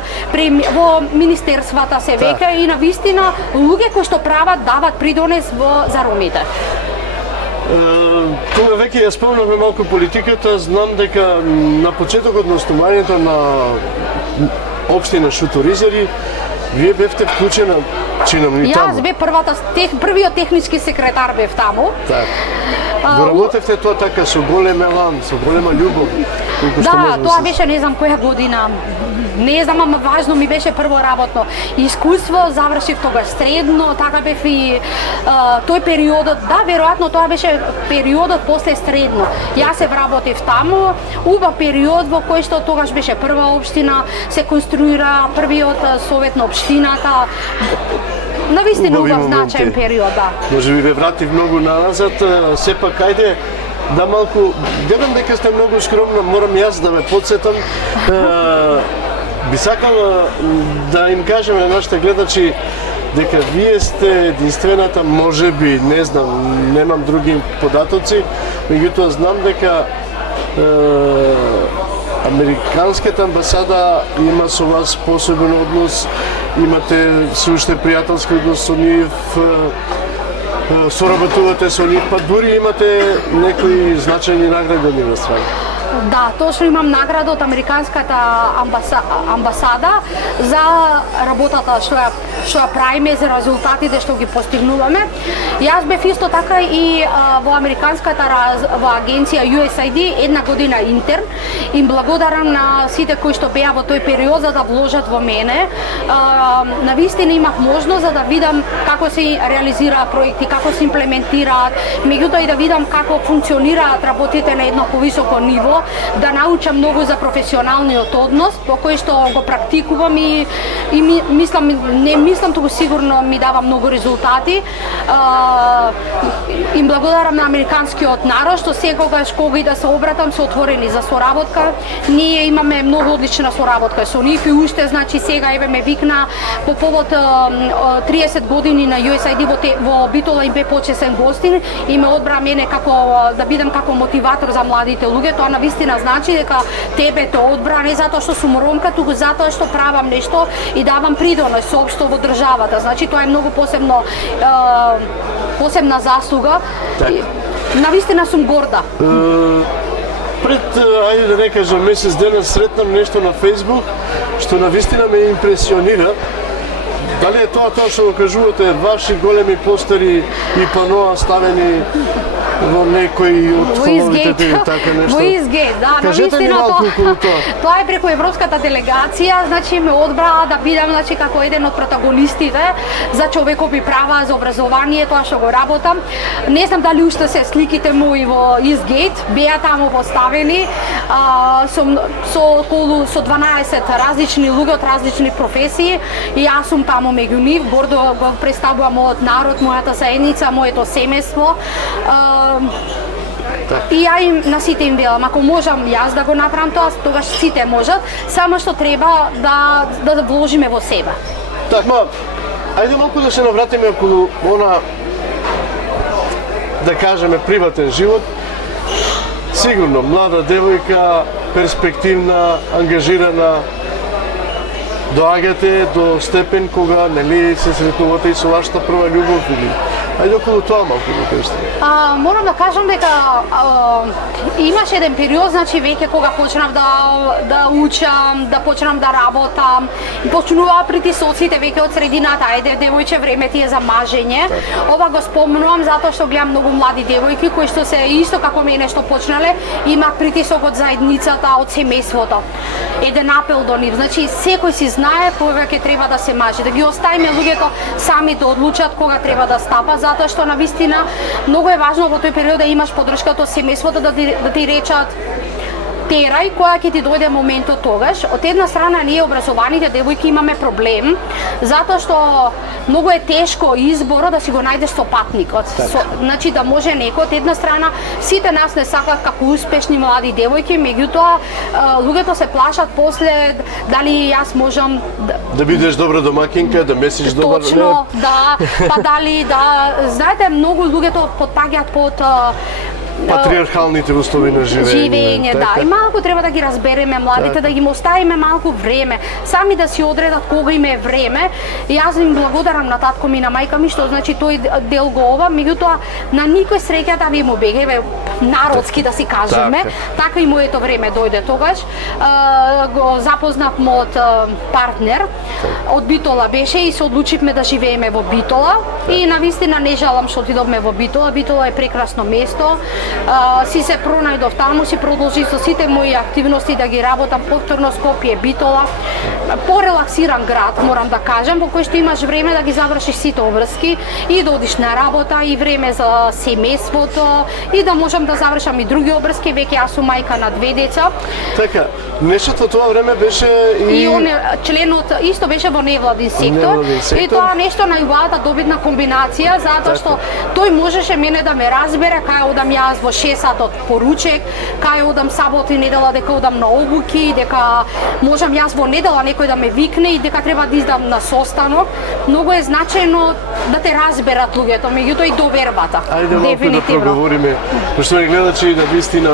министерствата се веќе и навистина луѓе кои што прават, дават придонес за ромите. Кога веќе ја спомнавме малку политиката, знам дека на почетокот на основањето на општина Шуторизери, вие бевте вклучена чиновник таму. Јас бев првиот технички секретар бев таму. Го работевте тоа така со голем елан, со голема љубов. Да, тоа беше не знам која година. Не знам, ама важно ми беше прво работно искуство, завршив тогаш средно, така бев и тој периодот, да, веројатно тоа беше периодот после средно. Јас се вработив таму, убав период во кој што тогаш беше прва општина, се конструира првиот совет на општината. Навистина убав значаен период, да. Може би ве вратив многу назад, сепак ајде да малку, гледам дека сте многу скромна, морам јас да ме подсетам. Би сакала да им кажеме на нашите гледачи дека вие сте единствената, може би, не знам, немам други податоци, меѓутоа знам дека Американската амбасада има со вас посебен однос, имате се уште пријателски однос со нив, соработувате со нив, па дури имате некои значајни награди од нива страна. Да, точно имам награда од Американската амбасада за работата што ја правиме, за резултатите што ги постигнуваме. Јас бев исто така и во Американската агенција USAID една година интерн. Им благодарам на сите кои што беа во тој период за да вложат во мене. Навистина имав можност за да видам како се реализираат проекти, како се имплементираат, меѓутоа и да видам како функционираат работите на едно повисоко ниво. времето да научам многу за професионалниот однос, по кој што го практикувам и не мислам, туку сигурно ми дава многу резултати. Им благодарам на американскиот народ што секогаш кога и да се обратам се отворени за соработка. Ние имаме многу одлична соработка со нив и уште, значи сега еве ме викна по повод 30 години на USAID во Битола им бе почесен гостин и ме одбра мене како да бидам како мотиватор за младите луѓе. Тоа навистина значи дека тебе те одбра не затоа што сум ромка, туку затоа што правам нешто и давам придонос соопшто во државата. Значи тоа е многу посебна заслуга. Навистина сум горда. Пред, ајде да не кажам, месец дена сретнам нешто на Facebook што навистина ме импресионира. Дали е тоа што го кажувате, ваши големи постери и паноа ставени во некои од столовите и така нешто? Во Изгейт, да, кажете ми малку околу тоа. Тоа е преку европската делегација, значи ме одбра да бидам значи како еден од протагонистите за човекови права, за образование, тоа што го работам. Не знам дали уште се сликите мои во Изгейт, беа таму поставени со 12 различни луѓе од различни професии и јас сум таму меѓу нив, гордо го представувам мојот народ, мојата заедница, моето семејство. И ја им на сите им велам, ако можам јас да го направам тоа, тогаш сите можат, само што треба да вложиме во себе. Така, ајде малку да се навратиме околу она, да кажеме, приватен живот. Сигурно, млада девојка, перспективна, ангажирана, доаѓате до степен кога нели се сретнувате и со вашата прва љубов или ајде околу тоа малку да кажете. Морам да кажам дека имаше еден период, значи веќе кога почнав да учам, да почнам да работам, почнуваа притисоците веќе од средината, ајде девојче, време ти е за мажење. Ова го спомнувам затоа што гледам многу млади девојки кои што се исто како мене што почнале, имаат притисок од заедницата, од семејството. Еден апел до нив, значи секој си знае кога ќе треба да се мажи, да ги оставиме луѓето сами да одлучат кога треба да стапа, затоа што навистина многу е важно во тој период да имаш поддршката од семејството да ти речат терај која ќе ти дојде моментот тогаш. Од една страна ние образованите девојки имаме проблем затоа што многу е тешко изборот да си го најдеш сопатникот. Значи да може некој од една страна, сите нас не сакаат како успешни млади девојки, меѓутоа луѓето се плашат после дали јас можам да бидеш добра домакинка, да месиш добар. Точно, да, па дали знаете многу луѓето потпаѓаат под патриархалните услови на живење. Да, и малку треба да ги разбереме младите, да ги оставиме малку време, сами да си одредат кога им е време. И јас им благодарам на татко ми и на мајка ми што значи тој дел го ова, меѓутоа на никој среќа да не му беге народски да си кажеме. Така и моето време дојде тогаш. Го запознав мојот партнер од Битола беше и се одлучивме да живееме во Битола и навистина не жалам што отидовме во Битола. Битола е прекрасно место. Си се пронајдов таму, си продолжи со сите мои активности да ги работам повторно Скопје, Битола. Порелаксиран град, морам да кажам, во кој што имаш време да ги завршиш сите обврски и да одиш на работа и време за семејството и да можам да завршам и други обврски, веќе јас сум мајка на 2 деца. Така, нешто тоа време беше и он членот исто беше во невладин сектор. И тоа нешто најубавата добитна комбинација затоа што тој можеше мене да ме разбере кај одам јас во 6 сатот поручек, кај одам сабота и недела дека одам на обуки, дека можам јас во недела некој да ме викне и дека треба да издам на состанок. Многу е значајно да те разберат луѓето, меѓутоа и довербата. Ајде малку да проговориме, пошто ме гледачи на вистина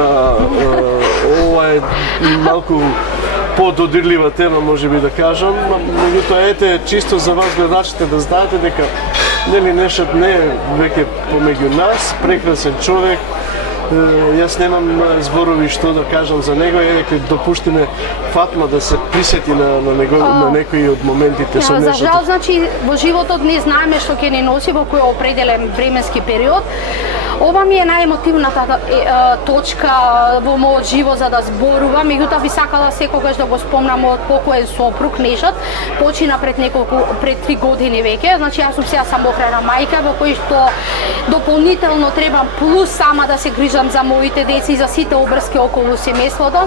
ова е малку пододирлива тема, можеби да кажам, меѓутоа ете чисто за вас гледачите да знаете дека нели нешот не е веќе помеѓу нас, прекрасен човек. Јас немам зборови што да кажам за него, дека допуштиме Фатма да се присети на некои од моментите со нешто. За жал, значи во животот не знаеме што ќе ни носи во кој определен временски период. Ова ми е најемотивната точка во мојот живот за да зборувам, меѓутоа би сакала секогаш да го спомнам мојот покоен сопруг, нешот, почина пред 3 години веќе. Значи јас сум сега самохрана мајка во кој што дополнително требам плюс сама да се грижам за моите деца и за сите обрски околу семејството.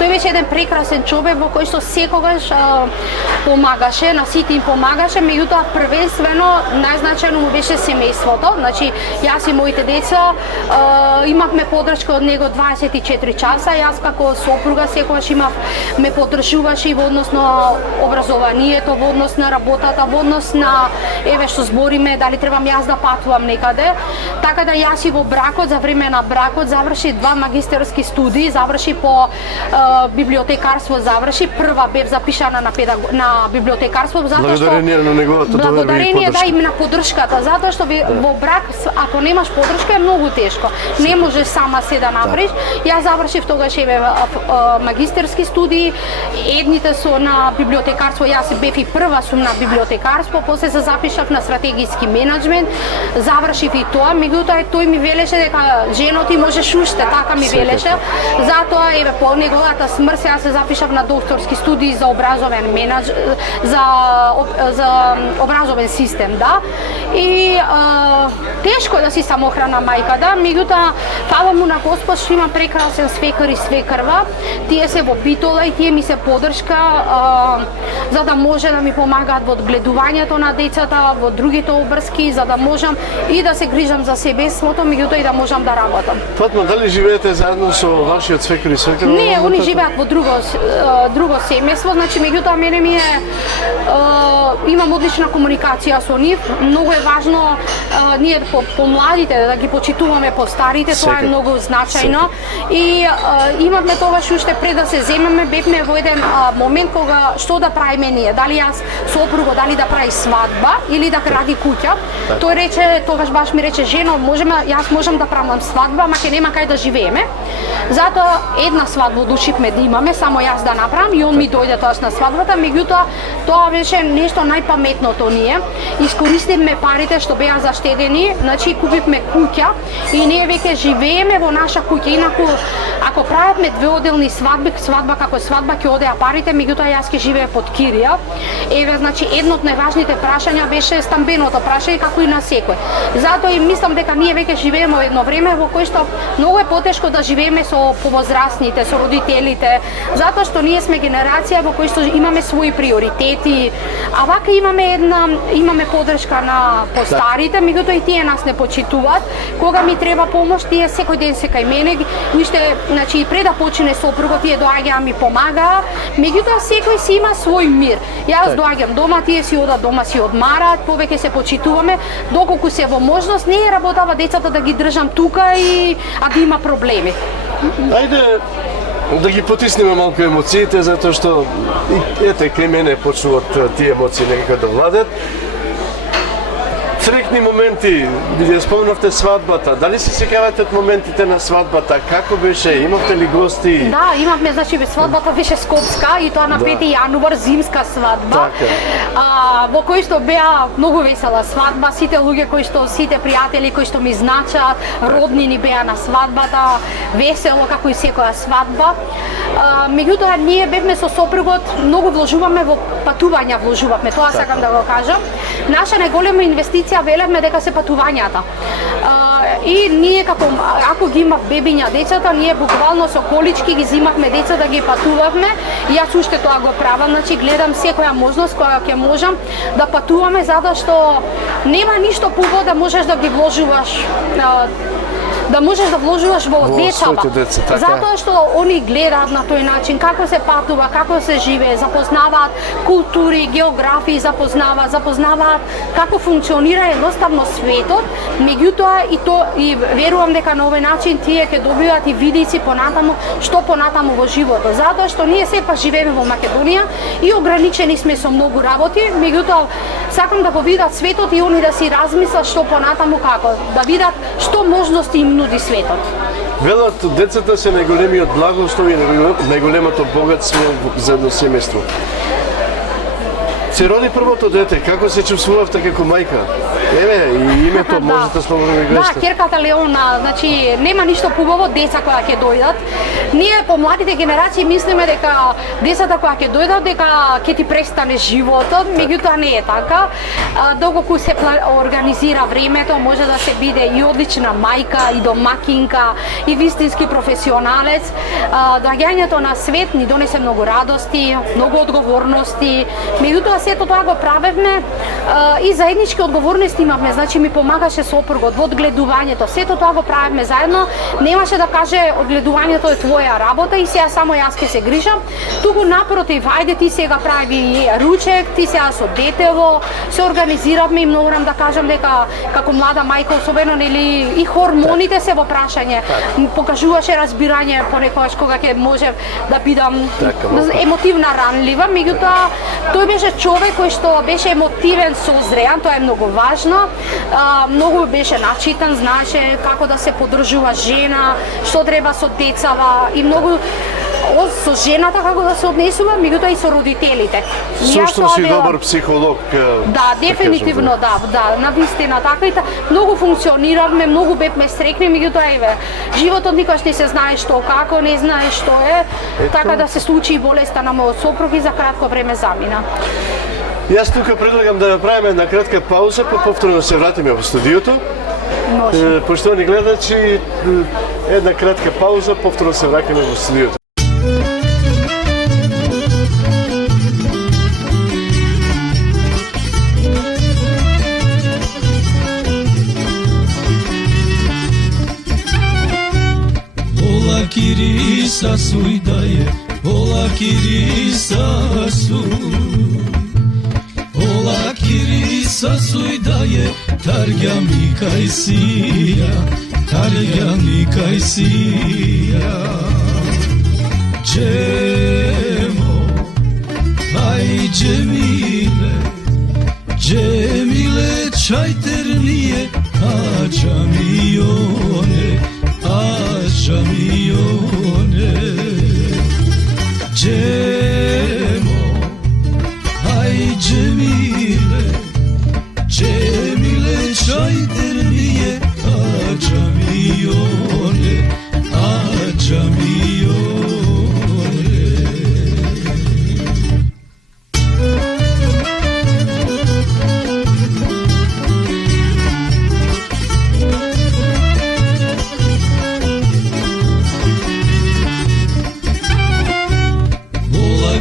Тој беше еден прекрасен човек во кој што секогаш помагаше, на сите им помагаше, меѓутоа првенствено најзначајно му беше семејството. Значи јас и моите деца имавме поддршка од него 24 часа. Јас како сопруга секогаш ме поддржуваше и во однос на образованието, во однос на работата, во однос на еве што збориме дали требам јас да патувам некаде. Така да јас и во бракот, за време на бракот заврши 2 магистерски студии, заврши по библиотекарство, заврши. Прва бев запишана на библиотекарство затоа што благодарение на неговата благодарение да им на поддршката, затоа што во брак ако немаш поддршка е многу тешко. Не можеш сама се да направиш. Јас завршив тогаш еве магистерски студии, едните со на библиотекарство, јас бев и прва сум на библиотекарство, после се запишав на стратегиски менаџмент, завршив и тоа, меѓутоа тој ми велеше дека жено ти можеш уште, така ми велеше. Затоа еве по неговата смрт јас се запишав на докторски студии за образовен за образовен систем, да. И тешко да си самохрана мајка, да, меѓутоа фала му на Господ што имам прекрасен свекар и свекрва. Тие се во Битола и тие ми се поддршка за да може да ми помагаат во одгледувањето на децата, во другите обрски, за да можам и да се грижам за семејството, меѓутоа и да можам да работам. Фатма, дали живеете заедно со вашиот свекар и свекрва? Не, они живеат во друго семејство, значи меѓутоа мене ми е имам одлична комуникација со нив. Многу е важно ние по младите да ги почитуваме по старите, тоа е многу значајно. И имавме тогаш уште пред да се земеме, бевме во еден момент кога што да правиме ние, дали јас сопруго, дали да прави свадба или да гради куќа. Тој рече, тогаш баш ми рече, жено, јас можам да правам свадба, ама ќе нема кај да живееме. Затоа една свадба одлучивме да имаме, само јас да направам и он ми дојде тоаш на свадбата, меѓутоа тоа беше нешто најпаметното ние. Искористивме парите што беа заштедени, значи купивме куќа и ние веќе живееме во наша куќа. Инаку ако правевме двеоделни свадби, свадба како свадба ќе одеа парите, меѓутоа јас ќе живеев под кирија. Еве, значи едно од најважните прашања беше стамбеното прашање како и на секој. Затоа и мислам дека ние веќе живееме во едно време во кое што многу е потешко да живееме со повозрасните, со родителите, затоа што ние сме генерација во кој што имаме своји приоритети, а вака имаме поддршка на постарите, меѓутоа и тие нас не почитуваат. Кога ми треба помош, тие секој ден се кај мене, уште, значи пред да почине сопругот, тие доаѓаа ми помагаа, меѓутоа секој си има свој мир. Јас доаѓам дома, тие си одат дома, си одмараат, повеќе се почитуваме, доколку се во можност, не е работава децата да ги држам тука а да има проблеми. Ајде да ги потиснеме малку емоциите, затоа што ете кај мене почнуваат тие емоции некако да владеат. Среќни моменти, вие спомнавте свадбата. Дали се сеќавате од моментите на свадбата? Како беше? Имавте ли гости? Да, имавме, значи свадбата беше скопска и тоа на 5 јануар, зимска свадба. Во кој што беа многу весела свадба, сите луѓе сите пријатели кои што ми значаат, роднини беа на свадбата, весело како и секоја свадба. Меѓутоа ние бевме со сопругот, многу вложуваме во патувања, тоа сакам да го кажам. Наша најголема инвестиција велевме дека се патувањата. И ние ако ги имав бебиња децата, ние буквално со колички ги зимавме деца да ги патувавме. И јас уште тоа го правам, значи гледам секоја можност која ќе можам да патуваме, затоа што нема ништо поубаво да можеш да ги вложуваш во децата. Затоа што они гледаат на тој начин како се патува, како се живее, запознаваат култури, географии, запознаваат како функционира едноставно светот, меѓутоа и верувам дека на овој начин тие ќе добиваат и видици понатаму што понатаму во животот. Затоа што ние сепак живееме во Македонија и ограничени сме со многу работи, меѓутоа сакам да го видат светот и они да си размислат што понатаму како, да видат што можности им нуди светот. Велат, децата се најголемиот благослов и најголемото богатство за едно семејство. се роди првото дете, како се чувствувавте како мајка? Еве, и името можете слободно да го Да, кажете. керката Леона, значи нема ништо побаво деца кои ќе дојдат. Ние по младите генерации мислиме дека децата кои ќе дојдат дека ќе ти престане животот, меѓутоа не е така. Доколку се организира времето, може да се биде и одлична мајка, и домакинка, и вистински професионалец. Доаѓањето на свет ни донесе многу радости, многу одговорности. Меѓутоа сето тоа го правевме и заеднички одговорности имавме, значи ми помагаше сопругот во одгледувањето. Сето тоа го правевме заедно. Немаше да каже одгледувањето е твоја работа и сега само јас ќе се грижам. Туку напротив, ајде ти сега прави ручек, ти сега со детево, се организиравме и морам да кажам дека како млада мајка особено нели и хормоните се во прашање. Покажуваше разбирање понекогаш кога ќе можев да бидам емотивна ранлива, меѓутоа тој беше човек кој што беше емотивен, созреан, тоа е многу важно. Многу беше начитан, знаеше како да се поддржува жена, што треба со децава и многу со жената како да се однесува, меѓутоа и со родителите. Сушто си добар психолог. Да, дефинитивно да, навистина така и многу функциониравме, многу бевме срекни, меѓутоа еве, животот никогаш не се знае што како, не знае што е, така да се случи и болеста на мојот сопруг и за кратко време замина. Јас тука предлагам да направиме една кратка пауза, па повторно се вратиме во студиото. Може. Поштовани гледачи, една кратка пауза, повторно се враќаме во студиото. Kirisa suidaje, ola kirisa su. Ola kirisa suidaje, targami kajsija, targami kajsija. Džemo, aj džemile, čajternije, a džamione, Aşamiyone Cemo Ay Cemile Cemile çay derniye Aşamiyone Aşamiyone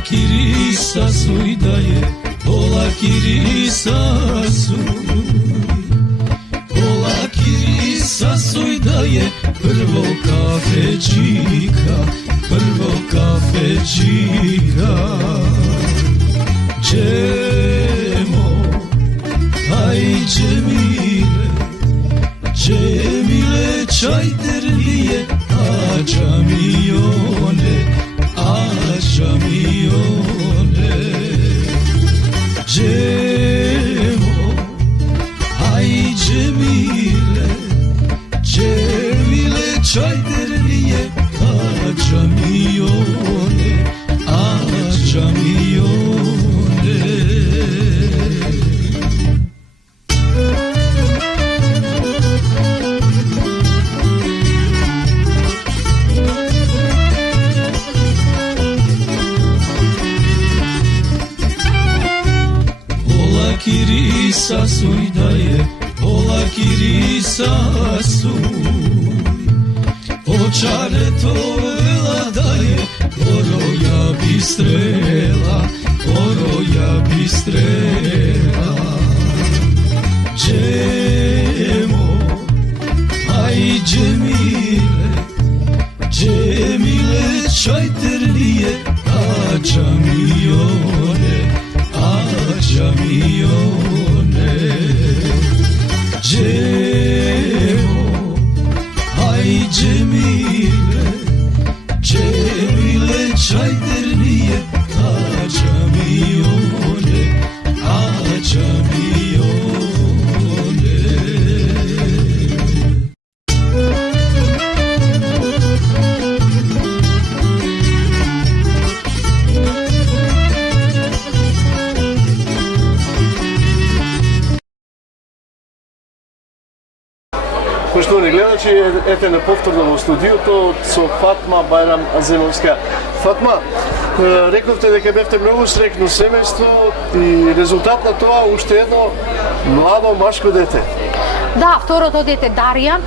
Kirisa suidaje, ola kirisa su. Ola kirisa suidaje, prvo kafeđika, prvo kafeđika. Džemo, aj džemile, džemile čajternije, a džamione, Aşamiyone Cemo Ay Cemile Cemile çayderniye Aşamiyone Aşamiyone Kirisa suidaje, ola kirisa su. Očare to vela daje, oroja bistrela, oroja bistrela. Džemo, aj džemile, džemile čajternije, a džamione, Aşamiyone Cemo Ay Cemile Cemile çayderniye Aşamiyone Aşamiyone значи ете на повторно во студиото со Фатма Бајрам Аземовска. Фатма, рековте дека бевте многу среќно семејство и резултат на тоа уште едно младо машко дете. Да, второто дете Дарија.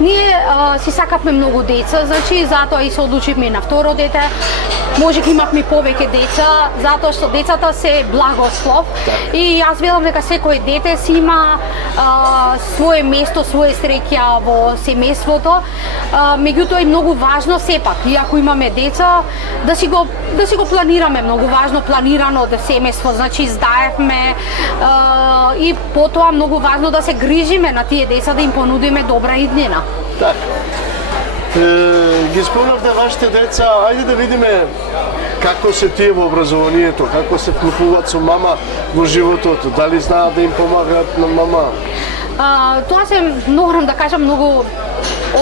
Ние си сакавме многу деца, значи затоа и се одлучивме на второ дете. Можеки имавме повеќе деца, затоа што децата се благослов. И јас велам дека секој дете си има свое место, свое среќа во семејството. Меѓутоа е многу важно сепак, иако имаме деца, да си го планираме, многу важно планирано да семејство, значи издаевме и потоа многу важно да се грижиме на тие деца, да им понудиме добра иднина. Так. Ги спомнавте вашите деца, ајде да видиме како се тие во образованието, како се вклучуваат со мама во животот, дали знаат да им помагаат на мама? Тоа се, морам да кажам, многу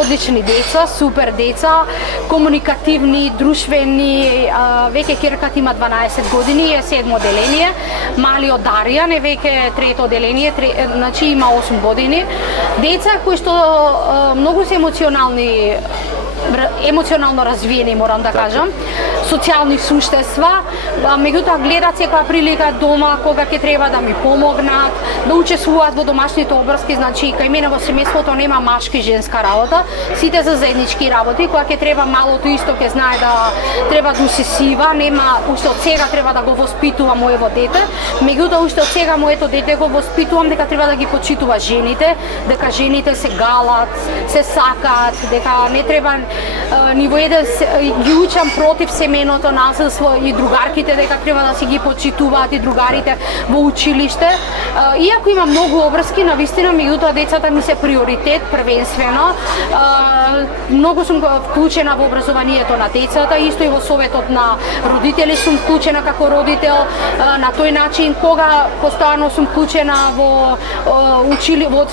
одлични деца, супер деца, комуникативни, друштвени. Веќе ќерката има 12 години, е 7 оделение. Малиот Даријан е веќе 3 оделение, значи има 8 години. Деца кои што многу се емоционално развиени, морам да кажам, социјални суштества, меѓутоа гледат секоја прилика дома кога ќе треба да ми помогнат, да учествуваат во домашните обврски, значи кај мене во семејството нема машки и женска работа, сите за заеднички работи, кога ќе треба малото исто ќе знае да треба да усисива, нема уште од сега треба да го воспитува моево дете, меѓутоа уште од сега моето дете го воспитувам дека треба да ги почитува жените, дека жените се галат, се сакаат, дека не треба ни во еден ги учам против семејното насилство и другарките дека треба да си ги почитуваат и другарите во училиште. Иако има многу обврски, навистина, меѓутоа децата ми се приоритет првенствено. Многу сум вклучена во образованието на децата, исто и во советот на родители сум вклучена како родител. На тој начин кога постојано сум вклучена во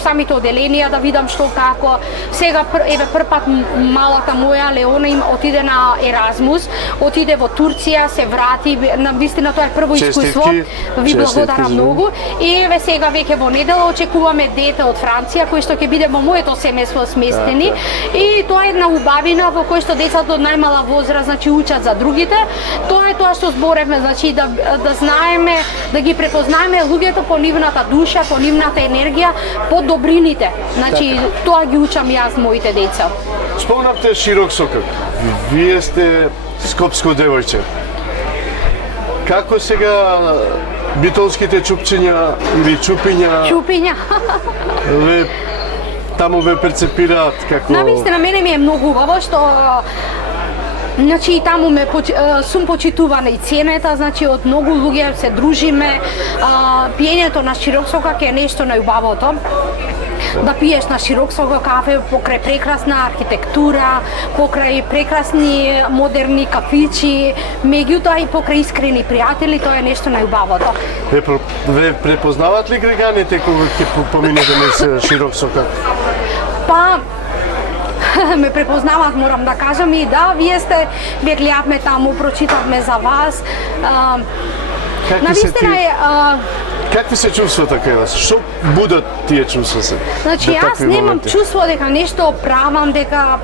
самите оделенија да видам што како. Сега прв пат малата моја Леона им отиде на Еразмус, отиде во Турција, се врати, навистина тоа е прво искуство. Ви благодарам многу. И еве сега веќе во недела очекуваме дете од Франција кој што ќе биде во моето семејство сместени. И тоа е една убавина во кој што децата од најмала возраст значи учат за другите. Тоа е тоа што зборевме, значи да знаеме, да ги препознаеме луѓето по нивната душа, по нивната енергија, по добрините. Значи тоа ги учам јас моите деца. Спомнавте Широк Сокак. Вие сте скопско девојче. Како сега битолските чупчиња или чупиња таму ве перцепираат како... Навистина, мене ми е многу убаво што значи и таму сум почитувана и ценета, значи од многу луѓе се дружиме. Пиењето на Широк Сокак е нешто најубавото. Да пиеш на Широк Сокак кафе покрај прекрасна архитектура, покрај прекрасни модерни кафичи, меѓутоа и покрај искрени пријатели, тоа е нешто најубавото. Ве препознават ли граѓаните кога ќе поминете низ Широк Сокак? Па ме препознават, морам да кажам, и да, вие гледавме таму, прочитавме за вас. Какви се чувствата кај вас? Што будат тие чувства се? Значи јас немам чувство дека нешто правам, дека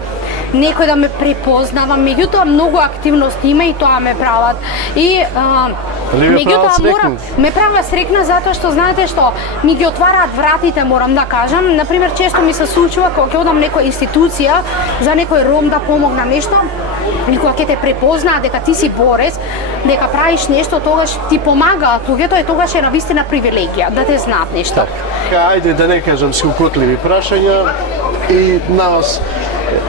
некој да ме препознава, меѓутоа многу активности има и тоа ме прават. И меѓутоа ме прават срекна затоа што знаете што ми ги отвараат вратите, морам да кажам. Например, често ми се случува кога ќе одам некоја институција за некој ром да помогнам нешто, или кога ќе те препознаат дека ти си борец, дека правиш нешто, тогаш ти помагаат луѓето и тогаш е навистина привилегија да те знаат нешто. Ајде да не кажам скукотливи прашања и на вас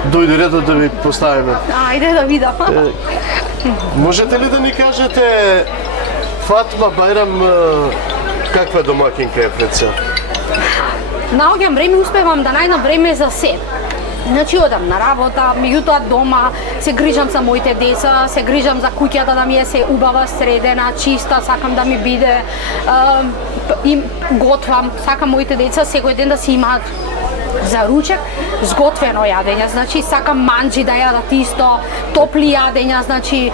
дојде редот да ви поставиме. Ајде да видам. Можете ли да ни кажете Фатма Бајрам каква домакинка е пред се? Наоѓам време, успевам да најдам време за се. Значи одам на работа, меѓутоа дома се грижам за моите деца, се грижам за куќата да ми е се убава, средена, чиста, сакам да ми биде, им готвам, сакам моите деца секој ден да си имаат за ручек сготвено јадење. Значи сакам манџи да јадат исто, топли јадења, значи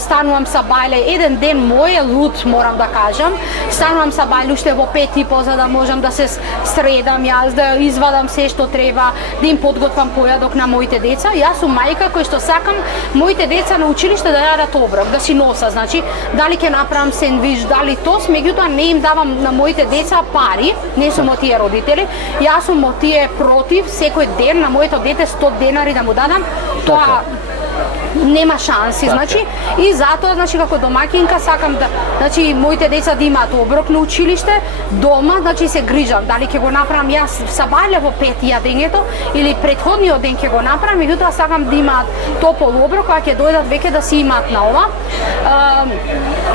станувам са бајле. Еден ден мој е луд, морам да кажам. Станувам са бајле уште во 5:30 за да можам да се средам јас, да извадам се што треба, да им подготвам појадок на моите деца. Јас сум мајка кој што сакам моите деца на училиште да јадат оброк, да си носа, значи дали ќе направам сендвич, дали тост, меѓутоа не им давам на моите деца пари, не сум од тие родители. Јас сум од тие против секој ден на моето дете 100 денари да му дадам. Тоа нема шанси, значи, и затоа, значи, како домаќинка сакам да, значи, моите деца да имаат оброк на училиште, дома, значи, се грижам, дали ќе го направам јас са бајле во 5 јадењето, или претходниот ден ќе го направам, меѓутоа сакам да имаат топол оброк, кога ќе дојдат веќе да си имаат на ова.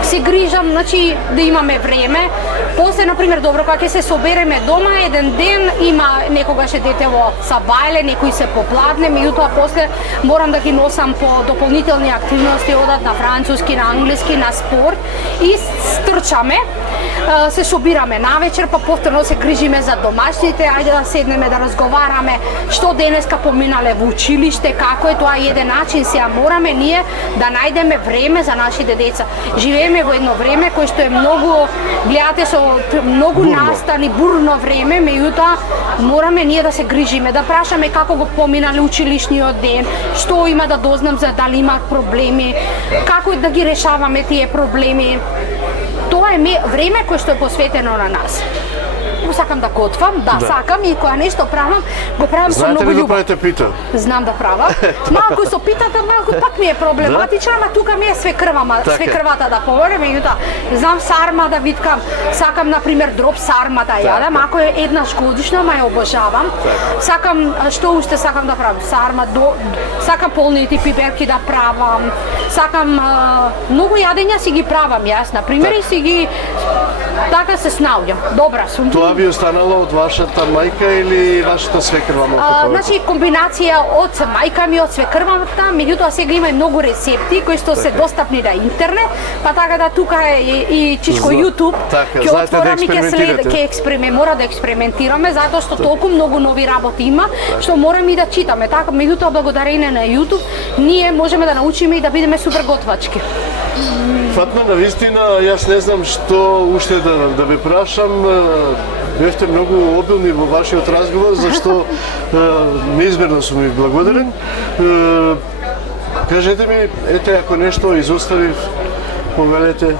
Се грижам, значи, да имаме време. После, например, добро, кога ќе се собереме дома, еден ден има некогаш е дете во са бајле, некои се попладне, меѓутоа после морам да ги носам по дополнителни активности, одат на француски, на англиски, на спорт и стрчаме, се собираме навечер, па повторно се грижиме за домашните, ајде да седнеме да разговараме што денеска поминале во училиште, како е тоа еден начин, сега мораме ние да најдеме време за нашите деца. Живееме во едно време кој што е многу, гледате со многу настани, бурно време, меѓутоа мораме ние да се грижиме, да прашаме како го поминале училишниот ден, што има да дознам за дали имаат проблеми, како да ги решаваме тие проблеми. Тоа е време кое што е посветено на нас. Сакам да готвам, да, сакам и кога нешто правам, го правам со многу љубов. Знаете ли да правите пита? Знам да правам. Малку со питата, малку пак ми е проблематична, ама тука ми е свекрвата да повере, меѓутоа знам сарма да виткам, сакам на пример дроб сарма да јадам, ако е еднаш годишно, ма ја обожавам. Сакам, што уште сакам да правам? Сарма, сакам полнити пиперки да правам. Сакам многу јадења си ги правам јас, на пример, и си ги така се снаоѓам. Добра сум. Тоа би останало од вашата мајка или вашата свекрва? Значи комбинација од мајка ми, од свекрвата, меѓутоа сега има и многу рецепти кои што се достапни на интернет, па така да тука е и чичко YouTube, ќе отворам и ќе мора да експериментираме, затоа што толку многу нови работи има, што мораме и да читаме. Така, меѓутоа благодарение на YouTube, ние можеме да научиме и да бидеме супер готвачки. Фатма, навистина, јас не знам што уште да ве прашам. Бевте многу обилни во вашиот разговор, зашто неизмерно сум ви благодарен. Кажете ми, ете, ако нешто изоставив, повелете.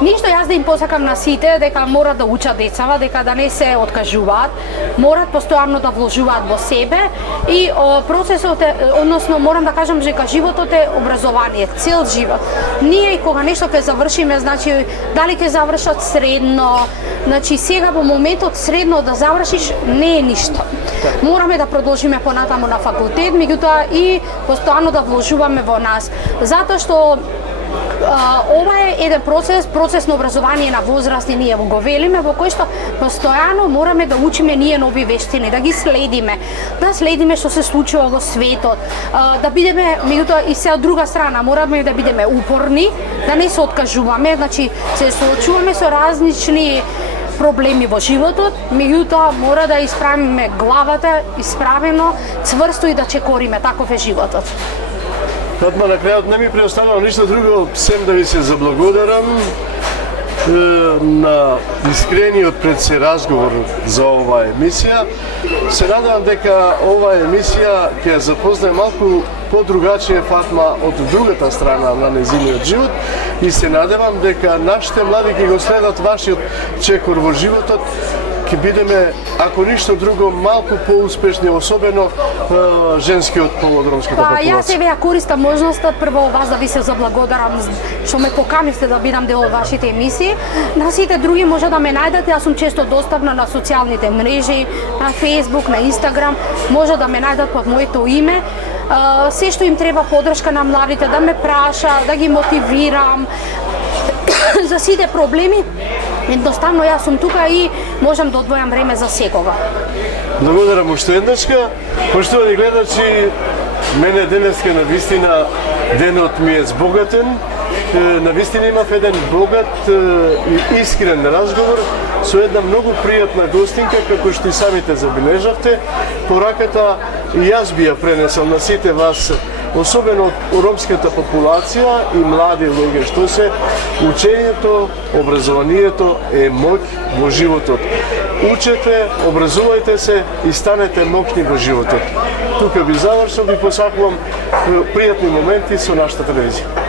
Ништо јас да им посакам на сите дека морат да учат децава, дека да не се откажуваат, морат постојано да вложуваат во себе и процесот е, односно морам да кажам дека животот е образование, цел живот. Ние и кога нешто ќе завршиме, значи дали ќе завршат средно, значи сега во моментот средно да завршиш не е ништо. Мораме да продолжиме понатаму на факултет, меѓутоа и постојано да вложуваме во нас, затоа што ова е еден процес на образование на возраст и ние го велиме, во кој што постојано мораме да учиме ние нови вештини, да ги следиме што се случува во светот, да бидеме, меѓутоа и се од друга страна, мораме да бидеме упорни, да не се откажуваме, значи се соочуваме со различни проблеми во животот, меѓутоа мора да исправиме главата исправено, цврсто и да чекориме, таков е животот. Фатма, на крајот не ми преостанало ништо друго, сем да ви се заблагодарам на искрениот пред се разговор за оваа емисија. Се надевам дека оваа емисија ќе ја запознае малку подругачија Фатма од другата страна на нејзиниот живот и се надевам дека нашите млади ќе го следат вашиот чекор во животот, ќе бидеме, ако ништо друго, малку поуспешни, особено женскиот пол од ромската популација. Јас еве ја користам можноста прво вас да ви се заблагодарам што ме поканивте да бидам дел од вашите емисии. На сите други може да ме најдете, јас сум често достапна на социјалните мрежи, на Facebook, на Instagram, може да ме најдат под моето име. Се што им треба поддршка на младите, да ме праша, да ги мотивирам за сите проблеми. Едноставно јас сум тука и можам да одвојам време за секога. Благодарам уште еднашка. Поштовани гледачи, мене денеска на вистина денот ми е збогатен навистина имав еден богат и искрен разговор со една многу пријатна гостинка, како што и самите забележавте. Пораката и јас би ја пренесал на сите вас, особено ромската популација и млади луѓе, што се учењето, образованието е моќ во животот. Учете, образувајте се и станете моќни во животот. Тука ви завршам и посакувам пријатни моменти со нашата телевизија.